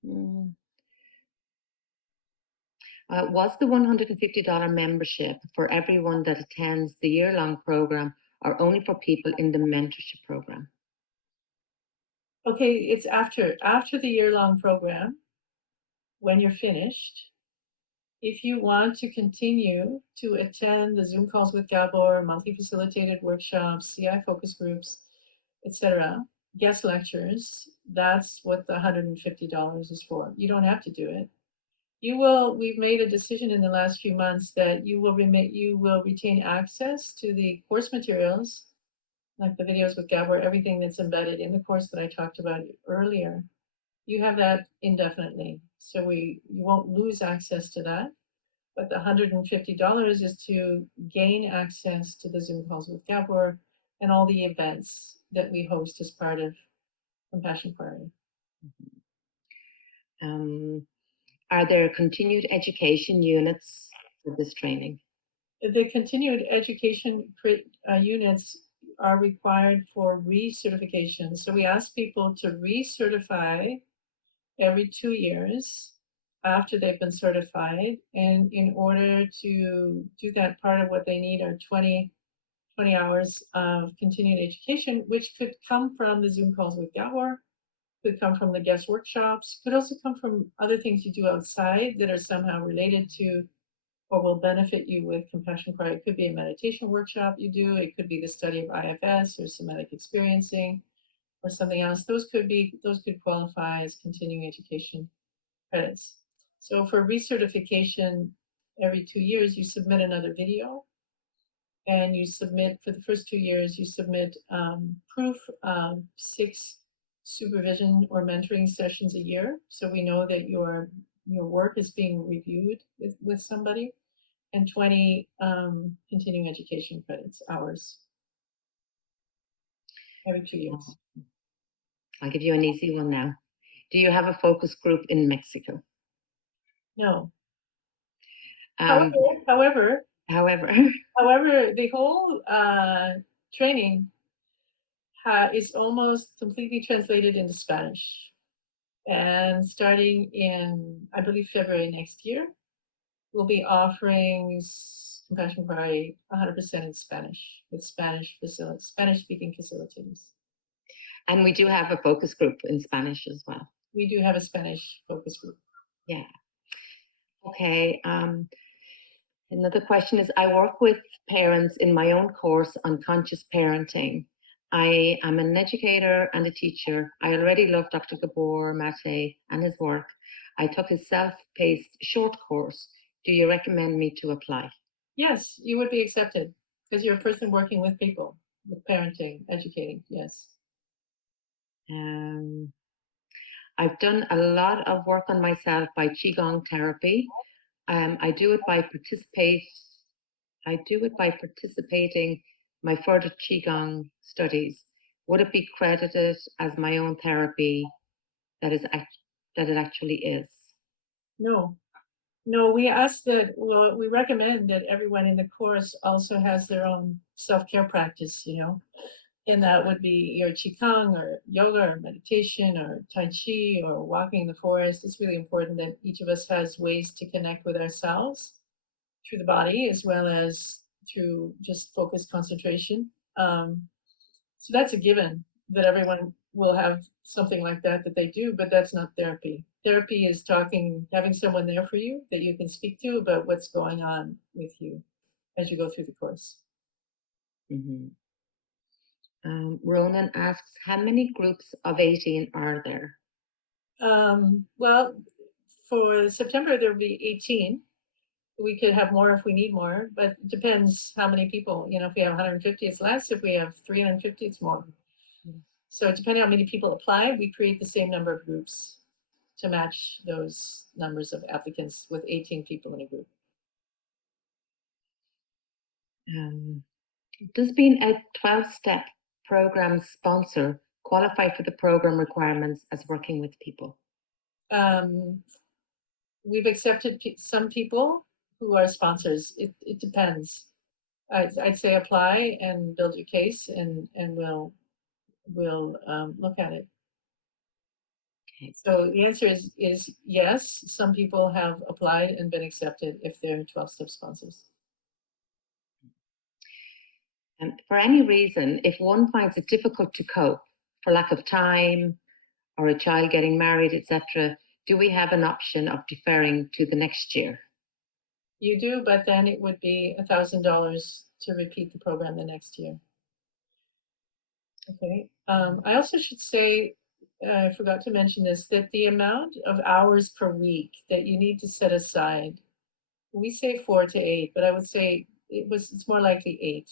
Mm. Was the $150 membership for everyone that attends the year-long program or only for people in the mentorship program? Okay, it's after the year-long program, when you're finished. If you want to continue to attend the Zoom calls with Gabor, monthly facilitated workshops, CI focus groups, etc., guest lectures, that's what the $150 is for. You don't have to do it. We've made a decision in the last few months that you will retain access to the course materials, like the videos with Gabor, everything that's embedded in the course that I talked about earlier. You have that indefinitely. So you won't lose access to that. But the $150 is to gain access to the Zoom calls with Gabor and all the events that we host as part of Compassion Quarry. Are there continued education units for this training? The continued education units are required for recertification. So we ask people to recertify every 2 years after they've been certified. And in order to do that, part of what they need are 20 hours of continuing education, which could come from the Zoom calls with Gabor, could come from the guest workshops, could also come from other things you do outside that are somehow related to or will benefit you with compassion cry. It could be a meditation workshop you do, it could be the study of IFS or somatic experiencing or something else. Those could qualify as continuing education credits. So for recertification, every 2 years you submit another video, and you submit for the first 2 years you submit proof of 6 supervision or mentoring sessions a year, so we know that your work is being reviewed with somebody, and 20 continuing education credits hours every 2 years. I'll give you an easy one now. Do you have a focus group in Mexico? No. Um, However, however, the whole training is almost completely translated into Spanish. And starting in, I believe, February next year, we'll be offering Compassion Cry 100% in Spanish with Spanish-speaking facilities. and we do have a focus group in Spanish as well. We do have a Spanish focus group. Yeah. Okay. Another question is, I work with parents in my own course on conscious parenting. I am an educator and a teacher. I already love Dr. Gabor Maté and his work. I took his self-paced short course. Do you recommend me to apply? Yes, you would be accepted because you're a person working with people, with parenting, educating. Yes. I've done a lot of work on myself by Qigong therapy. I do it by participating my further Qigong studies. Would it be credited as my own therapy that it actually is? No, no, we ask that, well, we recommend that everyone in the course also has their own self-care practice, and that would be your qigong or yoga or meditation or tai chi or walking in the forest. It's really important that each of us has ways to connect with ourselves through the body as well as through just focused concentration. So that's a given that everyone will have something like that they do, but that's not therapy. Therapy is having someone there for you that you can speak to about what's going on with you as you go through the course. Mhm. Ronan asks, how many groups of 18 are there? Well, for September, there'll be 18. We could have more if we need more, but it depends how many people. If we have 150, it's less. If we have 350, it's more. So depending on how many people apply, we create the same number of groups to match those numbers of applicants with 18 people in a group. Does being a 12-step program sponsor qualify for the program requirements as working with people? We've accepted some people who are sponsors. It depends. I'd say apply and build your case, and we'll look at it. Okay. So the answer is yes. Some people have applied and been accepted if they're 12-step sponsors. And for any reason, if one finds it difficult to cope for lack of time or a child getting married, etc., do we have an option of deferring to the next year? You do, but then it would be $1,000 to repeat the program the next year. Okay. I also should say, I forgot to mention this, that the amount of hours per week that you need to set aside, we say 4 to 8, but I would say it's more likely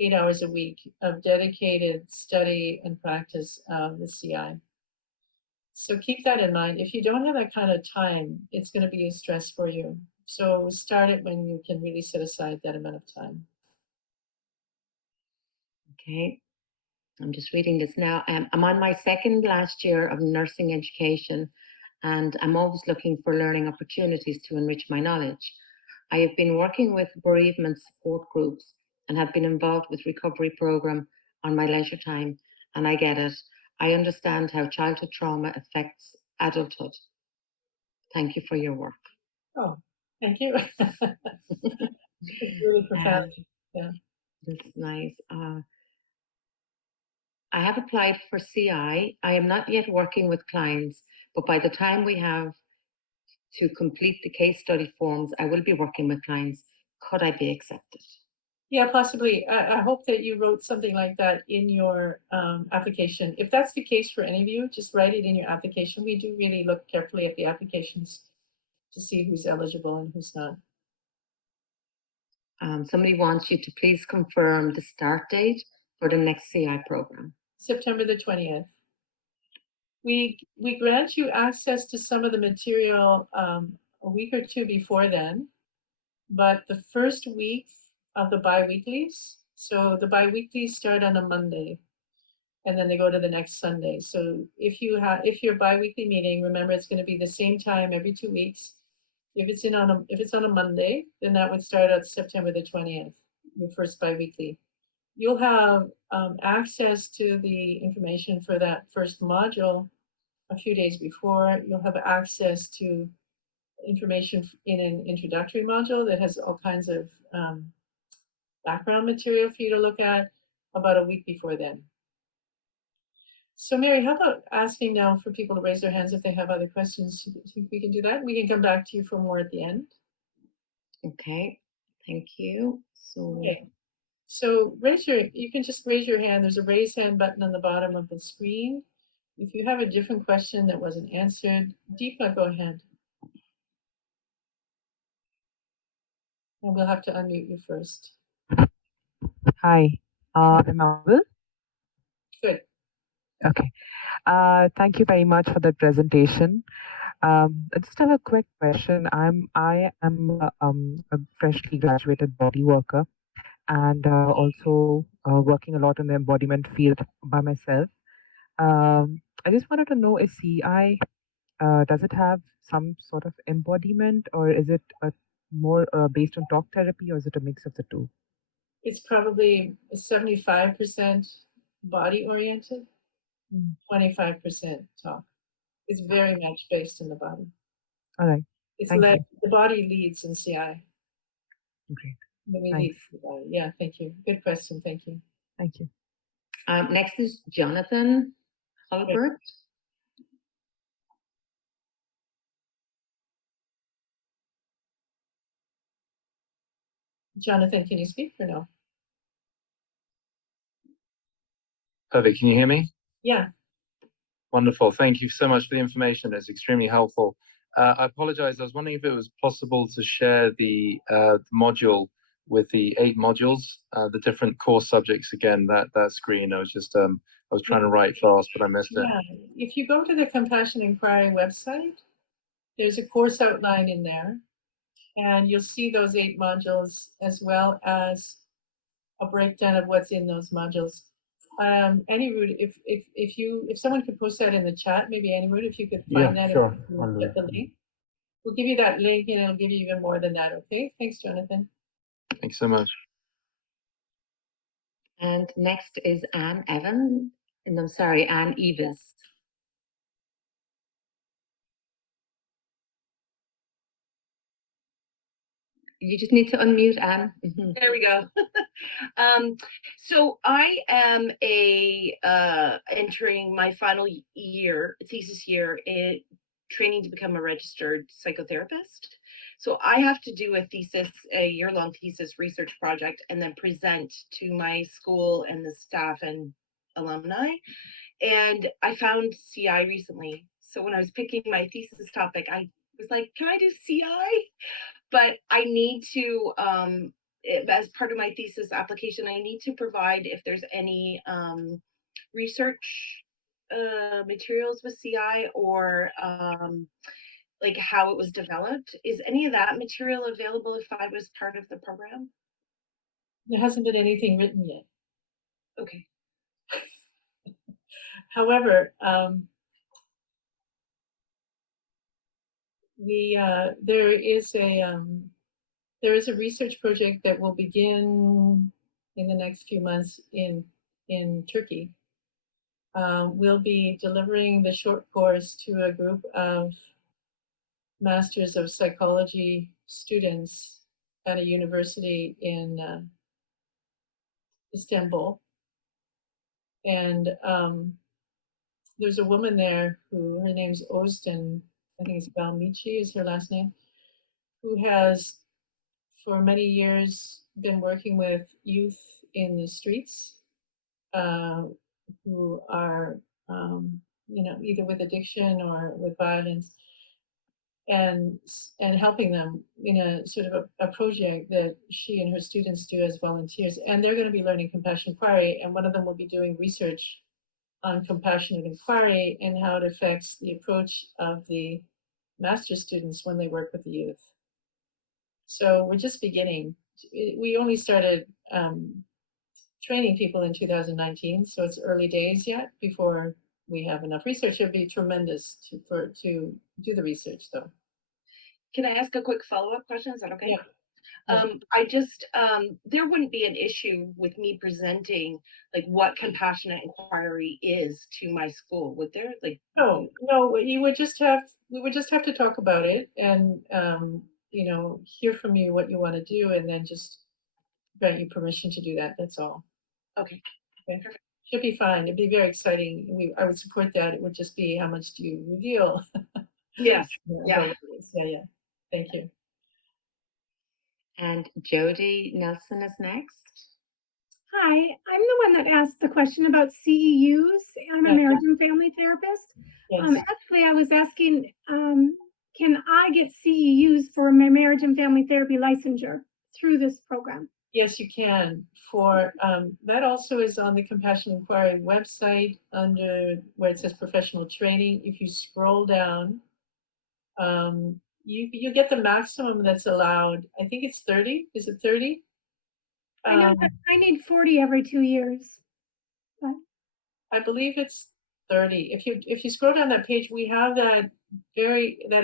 8 hours a week of dedicated study and practice of the CI. So keep that in mind. If you don't have that kind of time, it's going to be a stress for you. So start it when you can really set aside that amount of time. Okay. I'm just reading this now. I'm on my second last year of nursing education, and I'm always looking for learning opportunities to enrich my knowledge. I have been working with bereavement support groups and have been involved with recovery program on my leisure time, and I get it. I understand how childhood trauma affects adulthood. Thank you for your work. Oh, thank you. It's really profound. Yeah. That's nice. I have applied for CI. I am not yet working with clients, but by the time we have to complete the case study forms, I will be working with clients. Could I be accepted? Yeah, possibly. I hope that you wrote something like that in your application. If that's the case for any of you, just write it in your application. We do really look carefully at the applications to see who's eligible and who's not. Somebody wants you to please confirm the start date for the next CI program. September the 20th. We grant you access to some of the material a week or two before then, but the first week of the biweeklies, so the biweeklies start on a Monday and then they go to the next Sunday. So if your biweekly meeting, remember it's going to be the same time every 2 weeks. If it's on a Monday, then that would start at September the 20th, your first biweekly. You'll have access to the information for that first module a few days before. You'll have access to information in an introductory module that has all kinds of background material for you to look at about a week before then. So Mary, how about asking now for people to raise their hands if they have other questions? Do you think we can do that? We can come back to you for more at the end. Okay, thank you. Okay. So you can just raise your hand. There's a raise hand button on the bottom of the screen. If you have a different question that wasn't answered, Deepa, go ahead. And we'll have to unmute you first. Hi, am I audible? Good. Okay. Thank you very much for the presentation. I just have a quick question. I am a freshly graduated body worker and also working a lot in the embodiment field by myself. I just wanted to know, is CI does it have some sort of embodiment, or is it more based on talk therapy, or is it a mix of the two? It's probably 75% body oriented, 25% talk. It's very much based in the body. All right. It's Thank led, you. the body leads in CI. Great. We Thanks. lead the body. Yeah, thank you. Good question. Thank you. Thank you. Next is Jonathan Halbert. Jonathan, can you speak or no? Perfect. Can you hear me? Yeah. Wonderful. Thank you so much for the information. It's extremely helpful. I apologize. I was wondering if it was possible to share the module with the 8 modules, the different course subjects again, that screen. I was just, I was trying to write fast, but I missed it. Yeah. If you go to the Compassion Inquiry website, there's a course outline in there, and you'll see those 8 modules as well as a breakdown of what's in those modules. Anirudh, if someone could post that in the chat, maybe Anirudh, if you could find that, sure. and get the link. We'll give you that link, and it'll give you even more than that. Okay. Thanks, Jonathan. Thanks so much. And next is Anne Evans. Anne Evans. You just need to unmute, Anne. There we go. So I am entering my final thesis year in training to become a registered psychotherapist. So I have to do a year-long thesis research project, and then present to my school and the staff and alumni. And I found CI recently. So when I was picking my thesis topic, I was like, can I do CI? But I need to, as part of my thesis application, I need to provide if there's any research materials with CI, or like how it was developed. Is any of that material available if I was part of the program? There hasn't been anything written yet. Okay. However, there is a research project that will begin in the next few months in Turkey. We'll be delivering the short course to a group of Masters of Psychology students at a university in Istanbul. And there's a woman there who, her name's Ozden, I think it's Balmici is her last name, who has for many years been working with youth in the streets who are, either with addiction or with violence, and helping them in a sort of a project that she and her students do as volunteers. And they're going to be learning compassion inquiry, and one of them will be doing research on compassionate inquiry and how it affects the approach of the master students when they work with the youth. So we're just beginning. We only started training people in 2019, so it's early days yet before we have enough research. It'd be tremendous to do the research, though. Can I ask a quick follow-up question? Is that okay? Yeah. There wouldn't be an issue with me presenting like what compassionate inquiry is to my school, would there? Like, no, we would just have to talk about it and hear from you what you want to do, and then just grant you permission to do that. That's all. Okay. Perfect. Should be fine. It'd be very exciting. I would support that. It would just be how much do you reveal? Yes. Yeah. Thank you. And Jody Nelson is next. Hi, I'm the one that asked the question about CEUs. I'm a marriage and family therapist. Yes. Actually, I was asking, can I get CEUs for my marriage and family therapy licensure through this program? Yes, you can. For that also is on the Compassion Inquiry website under where it says professional training. If you scroll down, you get the maximum that's allowed. I think it's 30. Is it 30? I know that I need 40 every 2 years. But I believe it's 30. If you scroll down that page, we have that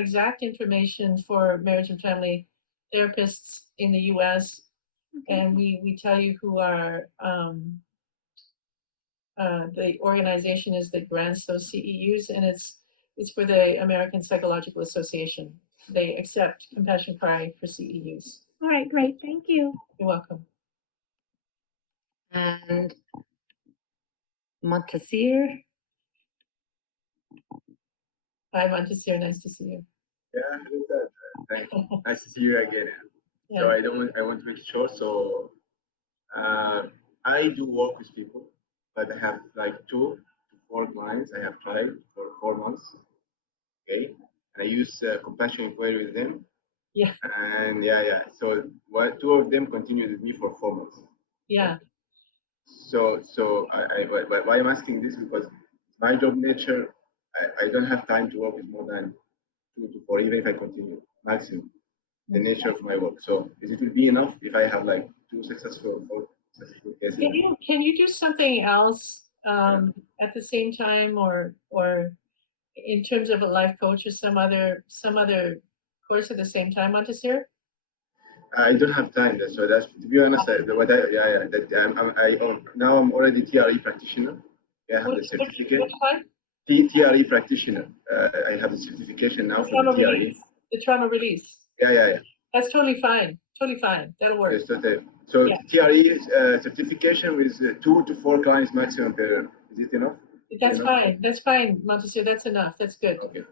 exact information for marriage and family therapists in the US, and we tell you who our the organization is that grants those CEUs, and it's for the American Psychological Association. They accept compassion cry for CEUs. All right, great. Thank you. You're welcome. And Montesir, Hi, Montesir. Nice to see you. Yeah, hello, Sat. Thank you. Nice to see you again. So Yeah. I want to make it short. So I do work with people, but I have like 2 to 4 clients. I have tried for 4 months. Okay, and I use compassion inquiry with them. Yeah. And yeah. So 2 of them continued with me for 4 months. Yeah. So why I'm asking this, because my job nature, I don't have time to work with more than 2 to 4, even if I continue maximum. The nature of my work. So it will be enough if I have like 4 successful cases. Can you do something else at the same time, or in terms of a life coach, or some other course at the same time, Montesir? I don't have time. So that's, to be honest. Now I'm already TRE practitioner. I have the certificate. Which one? TRE practitioner. I have the certification now for the TRE. The trauma release. Yeah. That's totally fine. Totally fine. That'll work. Yes, so Yeah. TRE certification with 2 to 4 clients maximum per. Is it enough? That's fine. That's fine, Montesir. That's enough. That's good. Okay.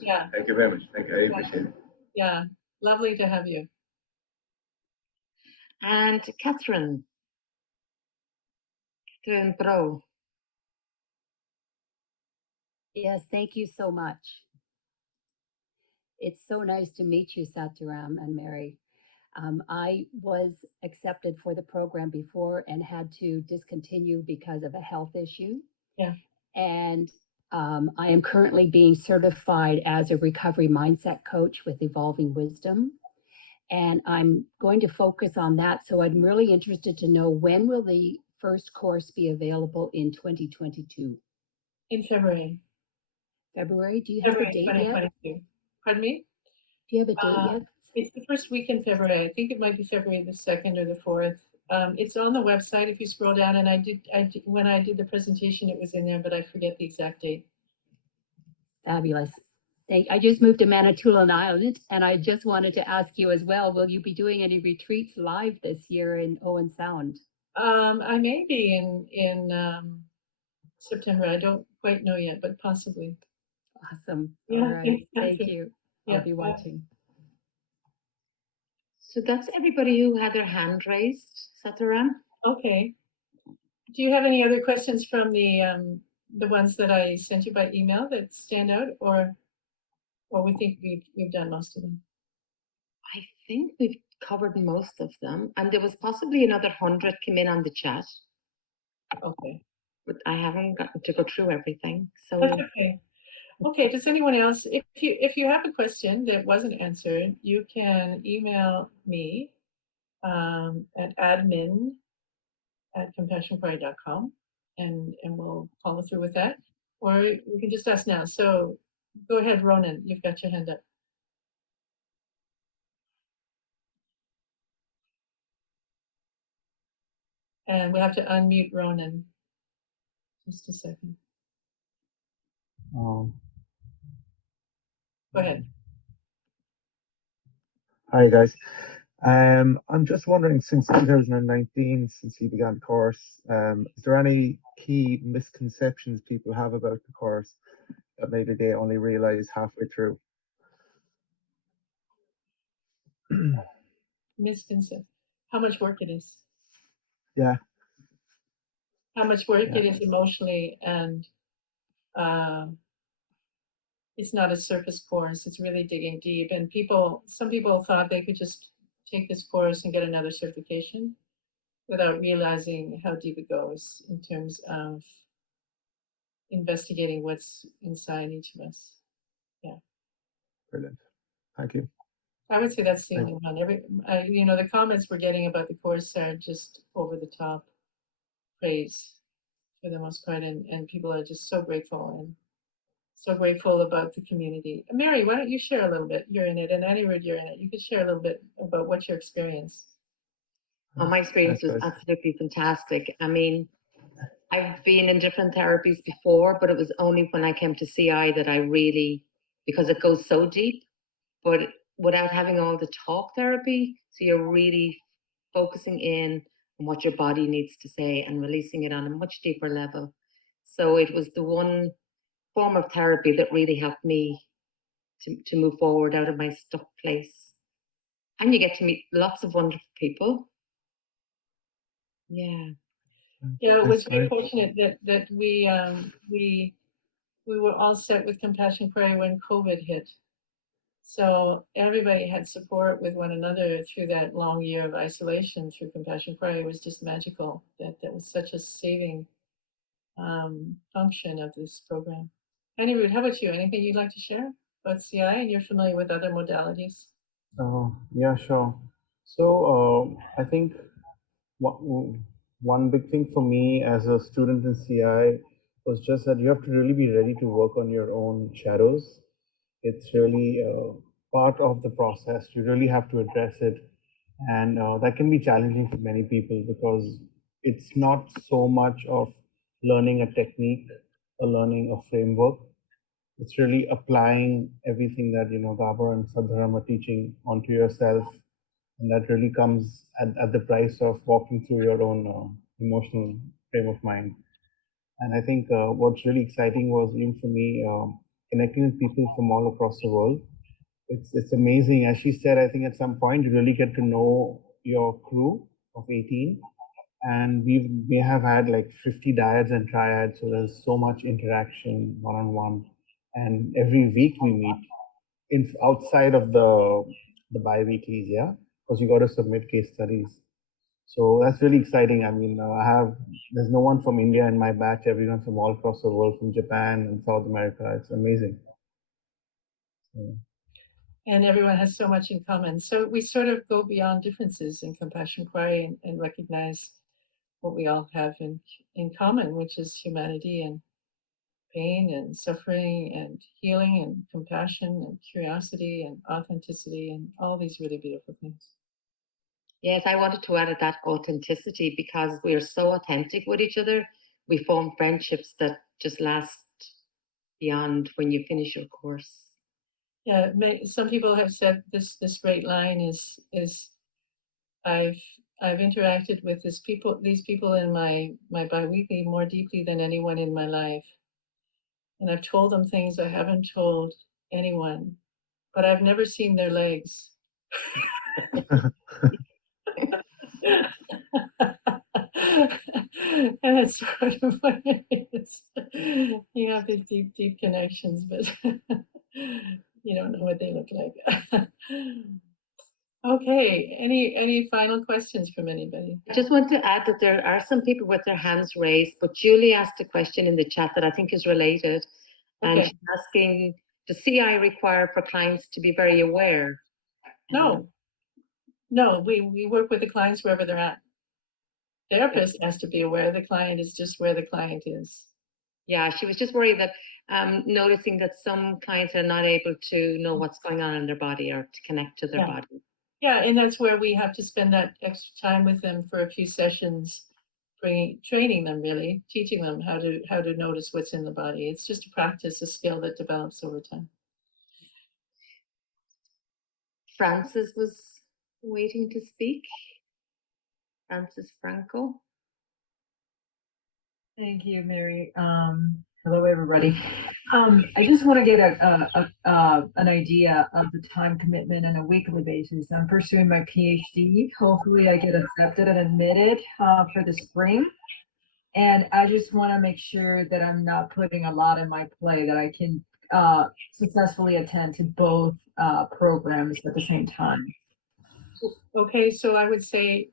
Yeah. Thank you very much. Thank you. I appreciate it. Yeah. Lovely to have you. and Catherine Bro. Yes, thank you so much. It's so nice to meet you, Sat Dharam and Mary. I was accepted for the program before and had to discontinue because of a health issue. Yeah. And I am currently being certified as a recovery mindset coach with Evolving Wisdom. And I'm going to focus on that. So I'm really interested to know, when will the first course be available in 2022? In February. February? Do you have a date yet? 2022. Pardon me? Do you have a date yet? It's the first week in February. I think it might be February the 2nd or the 4th. It's on the website if you scroll down, and I did when I did the presentation, it was in there, but I forget the exact date. Fabulous. I just moved to Manitoulin Island, and I just wanted to ask you as well, will you be doing any retreats live this year in Owen Sound? I may be in September. I don't quite know yet, but possibly. Awesome. Yeah, All right. thank Thank you. Yeah, I'll be watching. So that's everybody who had their hand raised, Sat Dharam. Okay. Do you have any other questions from the ones that I sent you by email that stand out, or we think we've done most of them? I think we've covered most of them, and there was possibly another 100 came in on the chat, Okay. but I haven't gotten to go through everything. So That's okay. Okay, does anyone else, if you have a question that wasn't answered, you can email me at admin@compassioncry.com, and we'll follow through with that. Or you can just ask now. So go ahead, Ronan, you've got your hand up. And we have to unmute Ronan. Just a second. Go ahead. Hi guys. I'm just wondering, since 2019, since you began the course, is there any key misconceptions people have about the course that maybe they only realize halfway through? Misconception. How much work it is. Yeah. How much work Yeah. it is emotionally, and it's not a surface course. It's really digging deep. And some people thought they could just take this course and get another certification without realizing how deep it goes in terms of investigating what's inside each of us. Yeah. Brilliant. Thank you. I would say that's the Thank only one. The comments we're getting about the course are just over the top praise. for the most part, and people are just so grateful and so grateful about the community. Mary, why don't you share a little bit? You're in it, and Anirudh, you're in it. You could share a little bit about what's your experience. Oh, my experience was Yes, absolutely fantastic. I mean, I've been in different therapies before, but it was only when I came to CI that I really, because it goes so deep, but without having all the talk therapy, so you're really focusing in on what your body needs to say and releasing it on a much deeper level. So it was the one form of therapy that really helped me to move forward out of my stuck place. And you get to meet lots of wonderful people. Yeah. Yeah, it was That's very great. fortunate that we were all set with compassion prayer when COVID hit. So everybody had support with one another through that long year of isolation through compassion prayer. It was just magical. That was such a saving function of this program. Anirudh, how about you? Anything you'd like to share about CI? And you're familiar with other modalities. Yeah, sure. So I think one big thing for me as a student in CI was just that you have to really be ready to work on your own shadows. It's really part of the process. You really have to address it. And that can be challenging for many people because it's not so much of learning a technique or learning a framework. It's really applying everything that, Gabor and Sat Dharam are teaching onto yourself. And that really comes at the price of walking through your own emotional frame of mind. And I think what's really exciting was, even for me, connecting with people from all across the world. It's amazing. As she said, I think at some point you really get to know your crew of 18. And we have had like 50 dyads and triads, so there's so much interaction one-on-one. And every week we meet in outside of the bi-weeklies, yeah, because you got to submit case studies. So that's really exciting. I mean, there's no one from India in my batch, everyone from all across the world, from Japan and South America. It's amazing. So, And everyone has so much in common. So we sort of go beyond differences in compassion prayer and recognize what we all have in common, which is humanity and pain and suffering and healing and compassion and curiosity and authenticity and all these really beautiful things. Yes, I wanted to add that authenticity because we are so authentic with each other. We form friendships that just last beyond when you finish your course. Yeah, some people have said this great line is I've interacted with these people in my biweekly more deeply than anyone in my life. And I've told them things I haven't told anyone, but I've never seen their legs. And that's sort of what it is. You have these deep, deep connections, but you don't know what they look like. Okay, any final questions from anybody? I just want to add that there are some people with their hands raised, but Julie asked a question in the chat that I think is related. And Okay. she's asking, does CI require for clients to be very aware? No, we work with the clients wherever they're at. Therapist has to be aware the client is just where the client is. Yeah, she was just worried that noticing that some clients are not able to know what's going on in their body or to connect to their Yeah. body. Yeah, and that's where we have to spend that extra time with them for a few sessions, training them, really, teaching them how to notice what's in the body. It's just a practice, a skill that develops over time. Francis was waiting to speak. Francis Franco. Thank you, Mary. Hello, everybody. I just want to get an idea of the time commitment on a weekly basis. I'm pursuing my PhD. Hopefully, I get accepted and admitted for the spring. And I just want to make sure that I'm not putting a lot in my plate, that I can successfully attend to both programs at the same time. Okay, so I would say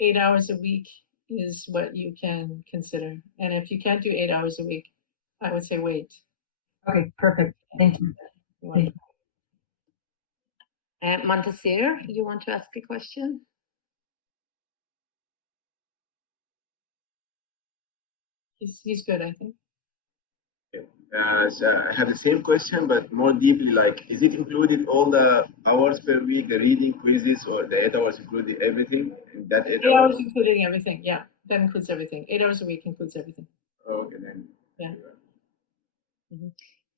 8 hours a week is what you can consider. And if you can't do 8 hours a week, I would say wait. Okay, perfect. Thank you. Thank you. Montasir, you want to ask a question? He's good, I think. So I have the same question, but more deeply, like, is it included all the hours per week, the reading quizzes, or the 8 hours included everything in that 8 8 hours? hours including everything. Yeah, that includes everything. 8 hours a week includes everything. Okay, then. Yeah.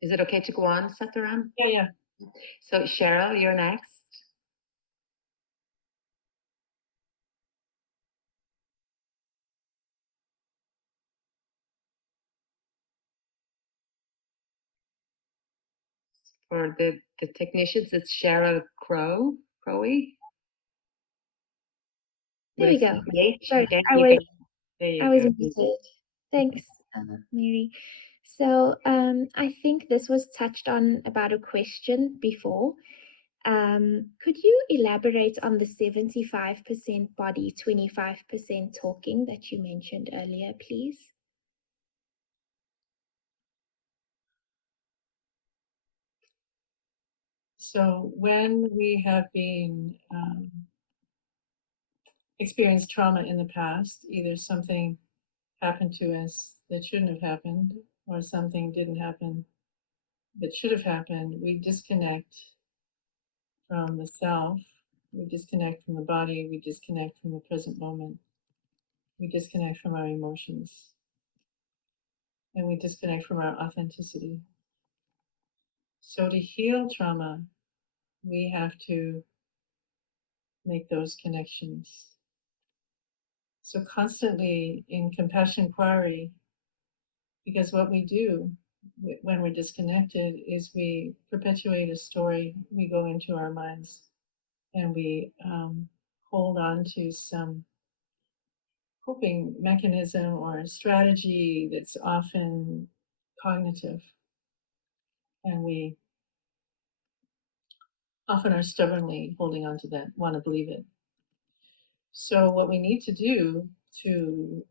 Is it okay to go on, Sat Dharam? Yeah, yeah. So Cheryl, you're next. For the technicians, it's Cheryl Crowe. There we go. Sorry, Okay, I you was can, there you I was go. muted. Thanks, Mary. So I think this was touched on about a question before. Could you elaborate on the 75% body, 25% talking that you mentioned earlier, please? So when we have been experienced trauma in the past, either something happened to us that shouldn't have happened, or something didn't happen that should have happened, we disconnect from the self, we disconnect from the body, we disconnect from the present moment, we disconnect from our emotions, and we disconnect from our authenticity. So to heal trauma, we have to make those connections. So constantly in compassion inquiry, because what we do when we're disconnected is we perpetuate a story, we go into our minds, and we hold on to some coping mechanism or strategy that's often cognitive, and we often are stubbornly holding on to that, want to believe it. So what we need to do to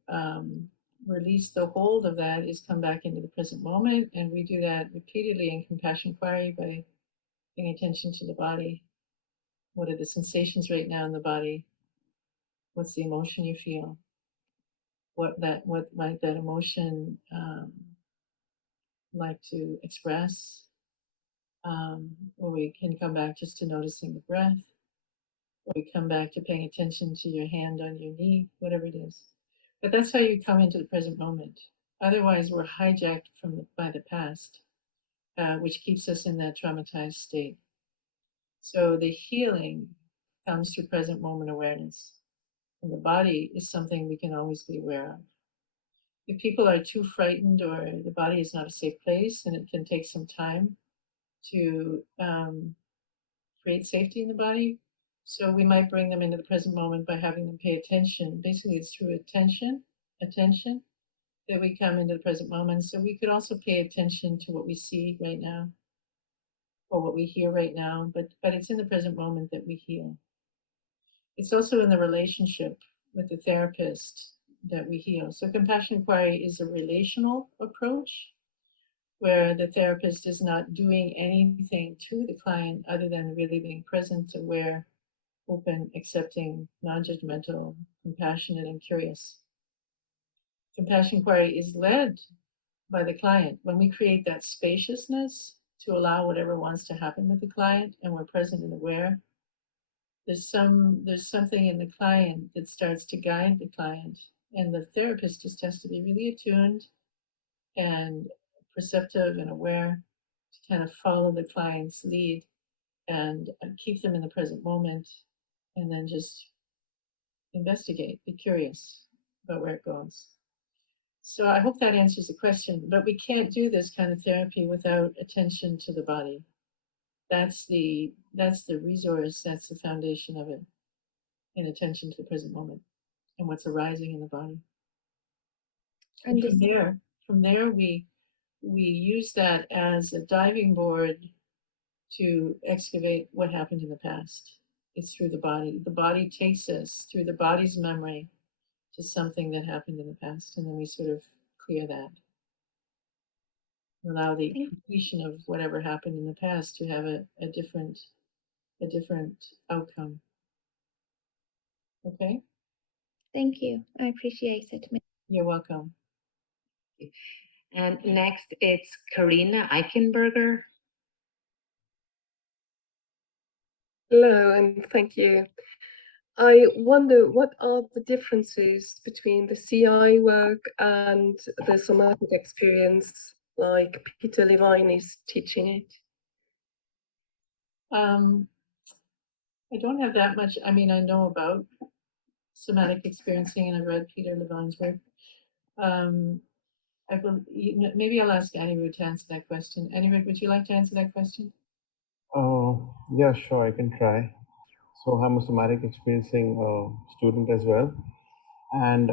release the hold of that is come back into the present moment, and we do that repeatedly in compassion inquiry by paying attention to the body. What are the sensations right now in the body? What's the emotion you feel? What might that emotion like to express? Or we can come back just to noticing the breath, or we come back to paying attention to your hand on your knee, whatever it is. But that's how you come into the present moment. Otherwise, we're hijacked by the past, which keeps us in that traumatized state. So the healing comes through present moment awareness. And the body is something we can always be aware of. If people are too frightened or the body is not a safe place, and it can take some time to create safety in the body. So we might bring them into the present moment by having them pay attention. Basically, it's through attention that we come into the present moment. So we could also pay attention to what we see right now or what we hear right now, but it's in the present moment that we heal. It's also in the relationship with the therapist that we heal. So compassion inquiry is a relational approach where the therapist is not doing anything to the client other than really being present, aware, open, accepting, non-judgmental, compassionate, and curious. Compassion inquiry is led by the client. When we create that spaciousness to allow whatever wants to happen with the client, and we're present and aware, there's something in the client that starts to guide the client, and the therapist just has to be really attuned and perceptive and aware to kind of follow the client's lead and keep them in the present moment, and then just investigate, be curious about where it goes. So I hope that answers the question, but we can't do this kind of therapy without attention to the body. That's the resource, that's the foundation of it, and attention to the present moment and what's arising in the body. And from there we use that as a diving board to excavate what happened in the past. It's through the body. The body takes us through the body's memory to something that happened in the past, and then we sort of clear that. Allow the completion of whatever happened in the past to have a different outcome. Okay? Thank you. I appreciate it. You're welcome. And next, it's Karina Eichenberger. Hello, and thank you. I wonder what are the differences between the CI work and the somatic experience, like Peter Levine is teaching it? I don't have that much. I mean, I know about somatic experiencing, and I read Peter Levine's work. I will, maybe I'll ask Anirudh to answer that question. Anirudh, would you like to answer that question? Yeah, sure, I can try. So I'm a somatic experiencing student as well. And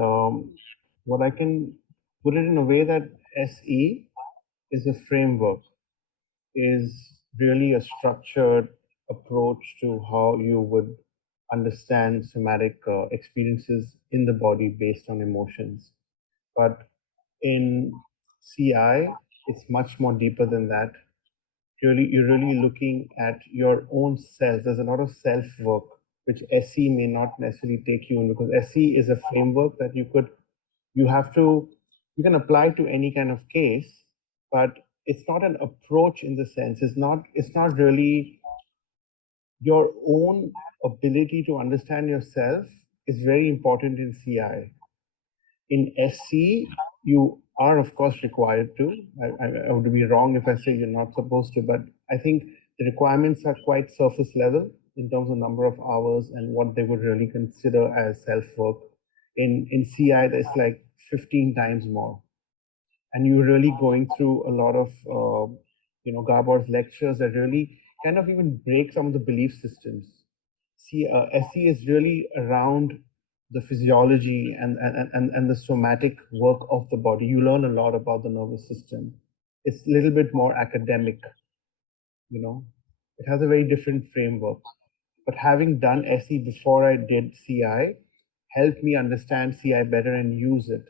what I can put it in a way that SE is a framework, is really a structured approach to how you would understand somatic experiences in the body based on emotions. But in CI, it's much more deeper than that. You're really looking at your own self. There's a lot of self work which SE may not necessarily take you in, because SE is a framework that you can apply to any kind of case, but it's not an approach in the sense. It's not really your own ability to understand yourself is very important in CI. In SC, you are of course required to. I would be wrong if I say you're not supposed to, but I think the requirements are quite surface level in terms of number of hours and what they would really consider as self-work. In CI, there's like 15 times more. And you're really going through a lot of, Gabor's lectures that really kind of even break some of the belief systems. SC is really around the physiology and the somatic work of the body. You learn a lot about the nervous system. It's a little bit more academic, It has a very different framework. But having done SE before I did CI helped me understand CI better and use it.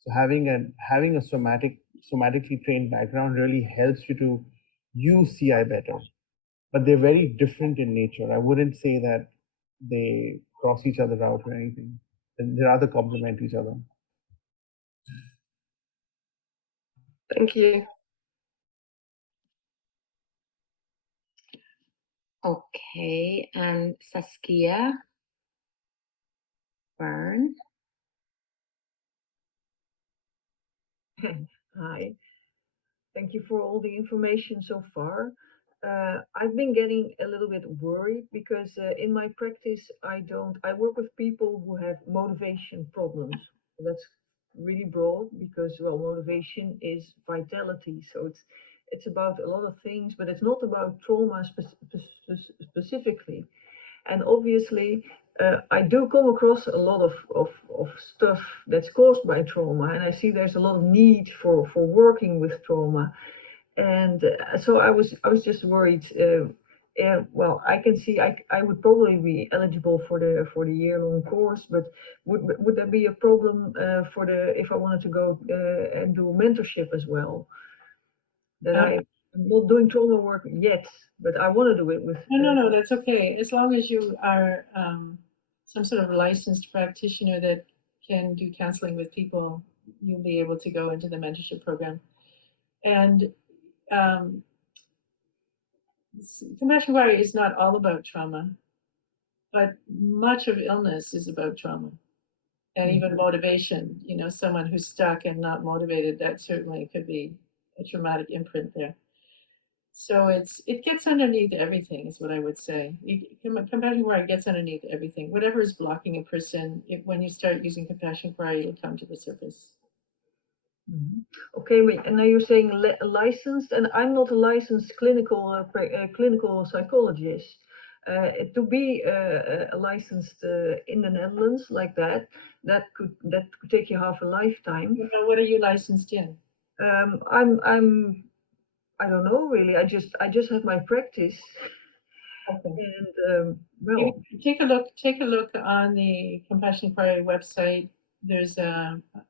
So having a somatically trained background really helps you to use CI better. But they're very different in nature. I wouldn't say that they cross each other out or anything. They rather complement each other. Thank you. Okay, and Saskia Byrne. Hi. Thank you for all the information so far. I've been getting a little bit worried because in my practice, I work with people who have motivation problems. That's really broad because, well, motivation is vitality. So it's about a lot of things, but it's not about trauma specifically. And obviously, I do come across a lot of stuff that's caused by trauma, and I see there's a lot of need for working with trauma. And so I was just worried. Well, I can see I would probably be eligible for the year-long course, but would there be a problem for the if I wanted to go and do mentorship as well? That I'm not doing trauma work yet, but I want to do it with. No, that's okay. As long as you are some sort of licensed practitioner that can do counseling with people, you'll be able to go into the mentorship program. And compassion inquiry is not all about trauma, but much of illness is about trauma. And even motivation, someone who's stuck and not motivated, that certainly could be a traumatic imprint there. So it gets underneath everything, is what I would say. Compassion inquiry gets underneath everything. Whatever is blocking a person, when you start using compassion inquiry, it'll come to the surface. Okay, wait, and now you're saying licensed, and I'm not a licensed clinical psychologist. To be a licensed in the Netherlands like that could take you half a lifetime. What are you licensed in? I don't know really. I just have my practice. Okay. And well, take a look on the Compassion Inquiry website. There's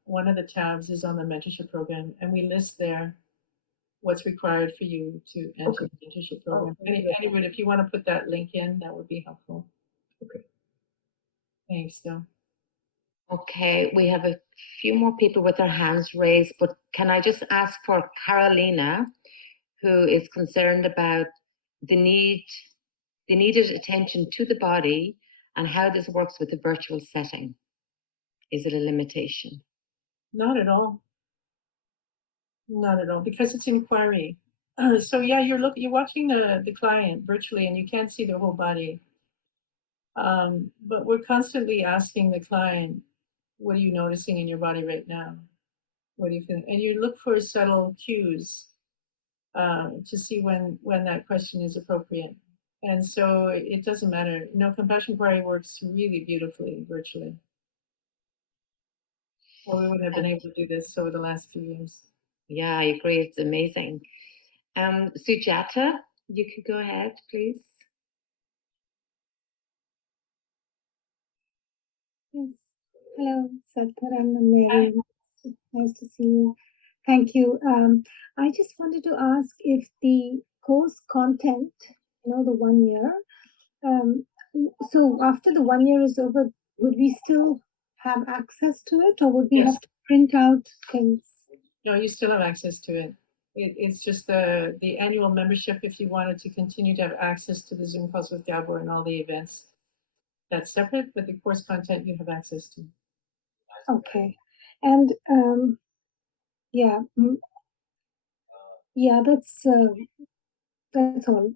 one of the tabs is on the mentorship program, and we list there what's required for you to enter the mentorship program. Anyway, if you want to put that link in, that would be helpful. Okay. Thanks, though. Okay, we have a few more people with their hands raised, but can I just ask for Carolina, who is concerned about the needed attention to the body and how this works with the virtual setting? Is it a limitation? Not at all. Not at all, because it's inquiry. So yeah, you're watching the client virtually, and you can't see their whole body. But we're constantly asking the client, "What are you noticing in your body right now? What do you feel?" And you look for subtle cues to see when that question is appropriate. And so it doesn't matter. No, compassion inquiry works really beautifully virtually. Or we wouldn't have been able to do this over the last few years. Yeah, I agree. It's amazing. Sujata, you could go ahead, please. Yes. Hello, Sat Dharam and Mary. Nice to see you. Thank you. I just wanted to ask if the course content, the 1 year, so after the 1 year is over, would we still have access to it, or would we Yes. have to print out things? No, you still have access to it. It's just the annual membership if you wanted to continue to have access to the Zoom calls with Gabor and all the events. That's separate, but the course content you have access to. Okay. And yeah, yeah, that's all.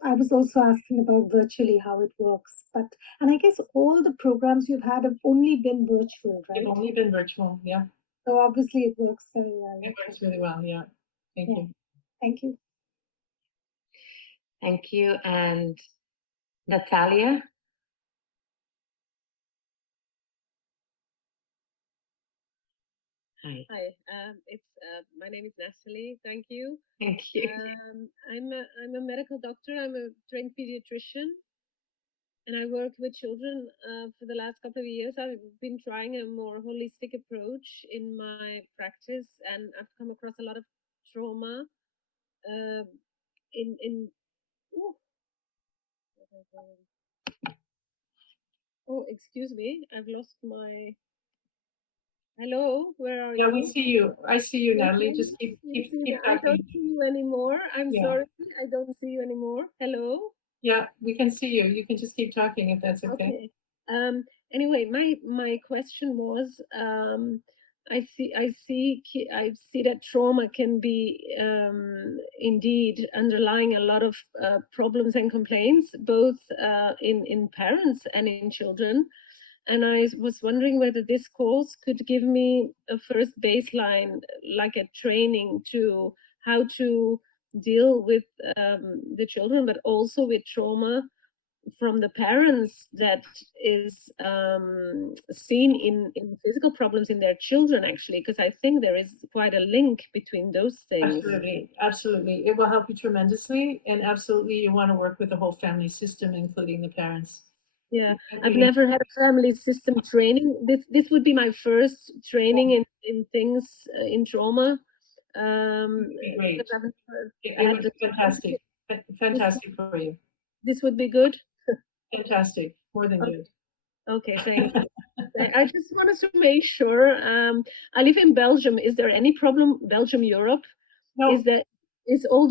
I was also asking about virtually how it works, and I guess all the programs you've had have only been virtual, right? They've only been virtual, yeah. So obviously it works very well. It works really well, yeah. Thank you. Thank you. Thank you. And Natalia? Hi. Hi, my name is Natalie. Thank you. Thank you. I'm a medical doctor. I'm a trained pediatrician, and I work with children for the last couple of years. I've been trying a more holistic approach in my practice, and I've come across a lot of trauma. Oh, oh, excuse me, I've lost my. Hello, where are you? Yeah, we see you. I see you, Natalie. Okay, Just keep I don't typing. see you anymore. I'm Yeah. sorry, I don't see you anymore. Hello. Yeah, we can see you. You can just keep talking if that's okay. Okay. Anyway, my question was, I see that trauma can be indeed underlying a lot of problems and complaints, both in parents and in children. And I was wondering whether this course could give me a first baseline, like a training to how to deal with the children, but also with trauma from the parents that is seen in physical problems in their children, actually, because I think there is quite a link between those things. Absolutely, absolutely. It will help you tremendously, and absolutely you want to work with the whole family system, including the parents. Yeah, I've never had a family system training. This would be my first training in things in trauma. Great. Because I've never It had was the fantastic. Fantastic for you. This would be good. Fantastic. More than good. Okay, thank you. I just wanted to make sure. I live in Belgium. Is there any problem? Belgium, Europe? No. Is all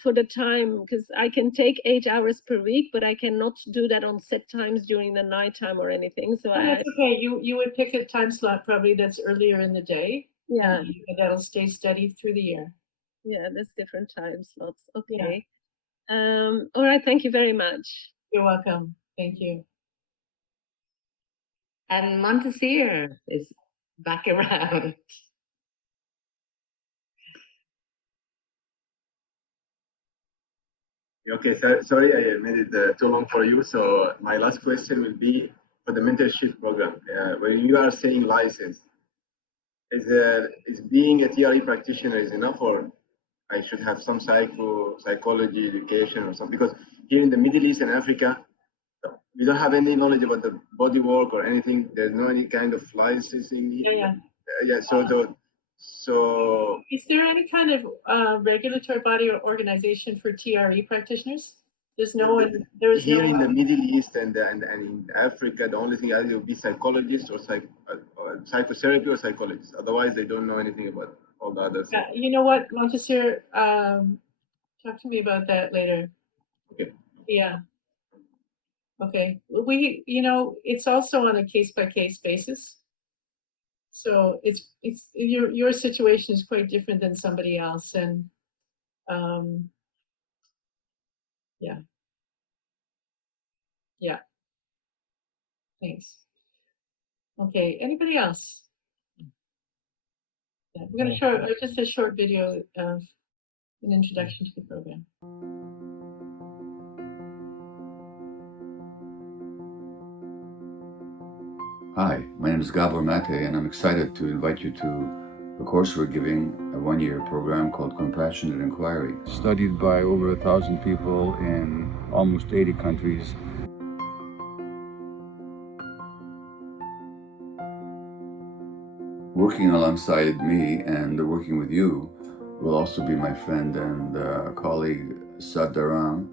for the time, because I can take 8 hours per week, but I cannot do that on set times during the nighttime or anything. So that's okay. You would pick a time slot probably that's earlier in the day. Yeah. And that'll stay steady through the year. Yeah, there's different time slots. Okay. Yeah. All right. Thank you very much. You're welcome. Thank you. And Montesir is back around. Okay, sorry, I made it too long for you. So my last question will be for the mentorship program. When you are saying license, is being a TRE practitioner is enough, or I should have some psychology education or something? Because here in the Middle East and Africa, we don't have any knowledge about the body work or anything. There's no any kind of licensing. Yeah. So is there any kind of regulatory body or organization for TRE practitioners? There's no one. There's here in the Middle East and in Africa, the only thing either will be psychologists or psychotherapy or psychologists. Otherwise, they don't know anything about all the others. Yeah, you know what, Montessori, talk to me about that later. Okay. Yeah. Okay. It's also on a case-by-case basis. So it's your situation is quite different than somebody else, and yeah. Yeah. Thanks. Okay. Anybody else? Yeah, we're gonna show just a short video of an introduction to the program. Hi, my name is Gabor Maté, and I'm excited to invite you to the course we're giving, a one-year program called Compassionate Inquiry, studied by over 1,000 people in almost 80 countries. Working alongside me and working with you will also be my friend and colleague, Sat Dharam.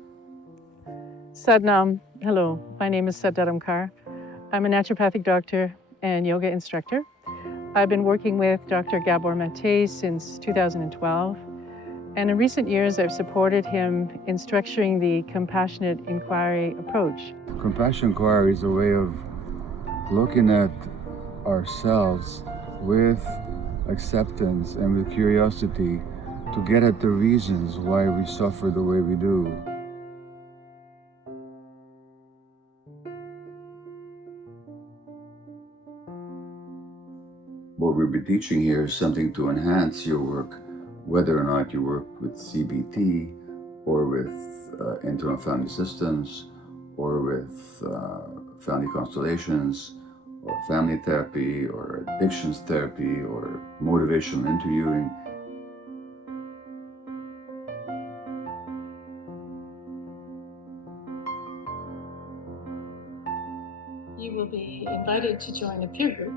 Sadnam, hello. My name is Sat Dharam Kaur. I'm a naturopathic doctor and yoga instructor. I've been working with Dr. Gabor Maté since 2012, and in recent years I've supported him in structuring the compassionate inquiry approach. Compassionate inquiry is a way of looking at ourselves with acceptance and with curiosity to get at the reasons why we suffer the way we do. What we'll be teaching here is something to enhance your work, whether or not you work with CBT or with internal family systems or with family constellations or family therapy or addictions therapy or motivational interviewing. You will be invited to join a peer group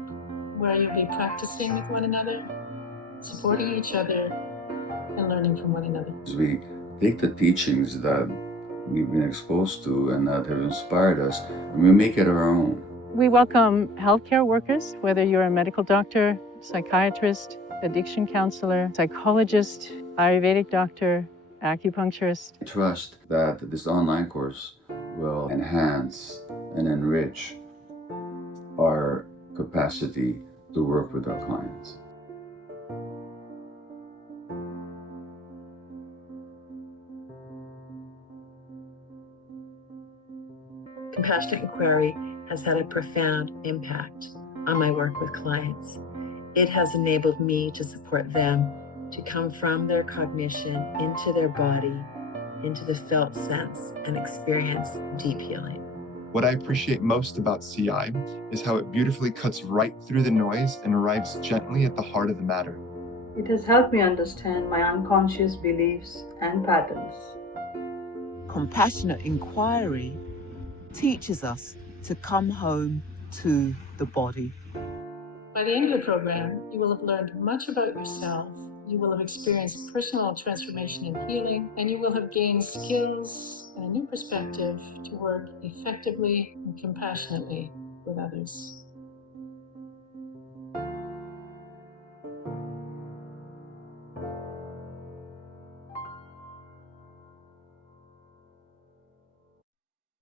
where you'll be practicing with one another, supporting each other, and learning from one another. As we take the teachings that we've been exposed to and that have inspired us, and we make it our own. We welcome healthcare workers, whether you're a medical doctor, psychiatrist, addiction counselor, psychologist, Ayurvedic doctor, acupuncturist. I trust that this online course will enhance and enrich our capacity to work with our clients. Compassionate Inquiry has had a profound impact on my work with clients. It has enabled me to support them to come from their cognition into their body, into the felt sense, and experience deep healing. What I appreciate most about CI is how it beautifully cuts right through the noise and arrives gently at the heart of the matter. It has helped me understand my unconscious beliefs and patterns. Compassionate inquiry teaches us to come home to the body. By the end of the program, you will have learned much about yourself, you will have experienced personal transformation and healing, and you will have gained skills and a new perspective to work effectively and compassionately with others.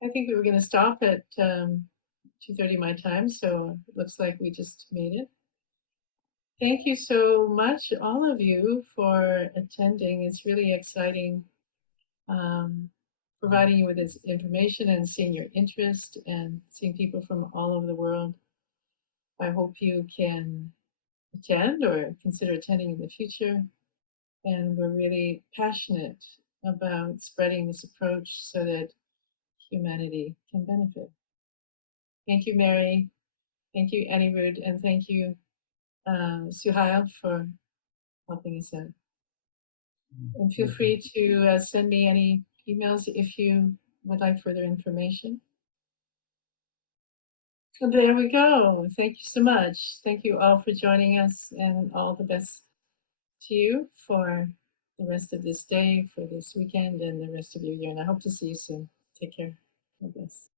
I think we were going to stop at 2:30 my time, so it looks like we just made it. Thank you so much, all of you, for attending. It's really exciting providing you with this information and seeing your interest and seeing people from all over the world. I hope you can attend or consider attending in the future. And we're really passionate about spreading this approach so that humanity can benefit. Thank you, Mary. Thank you, Anirudh, and thank you, Suhail, for helping us out. And feel free to send me any emails if you would like further information. So there we go. Thank you so much. Thank you all for joining us, and all the best to you for the rest of this day, for this weekend, and the rest of your year. And I hope to see you soon. Take care. God bless.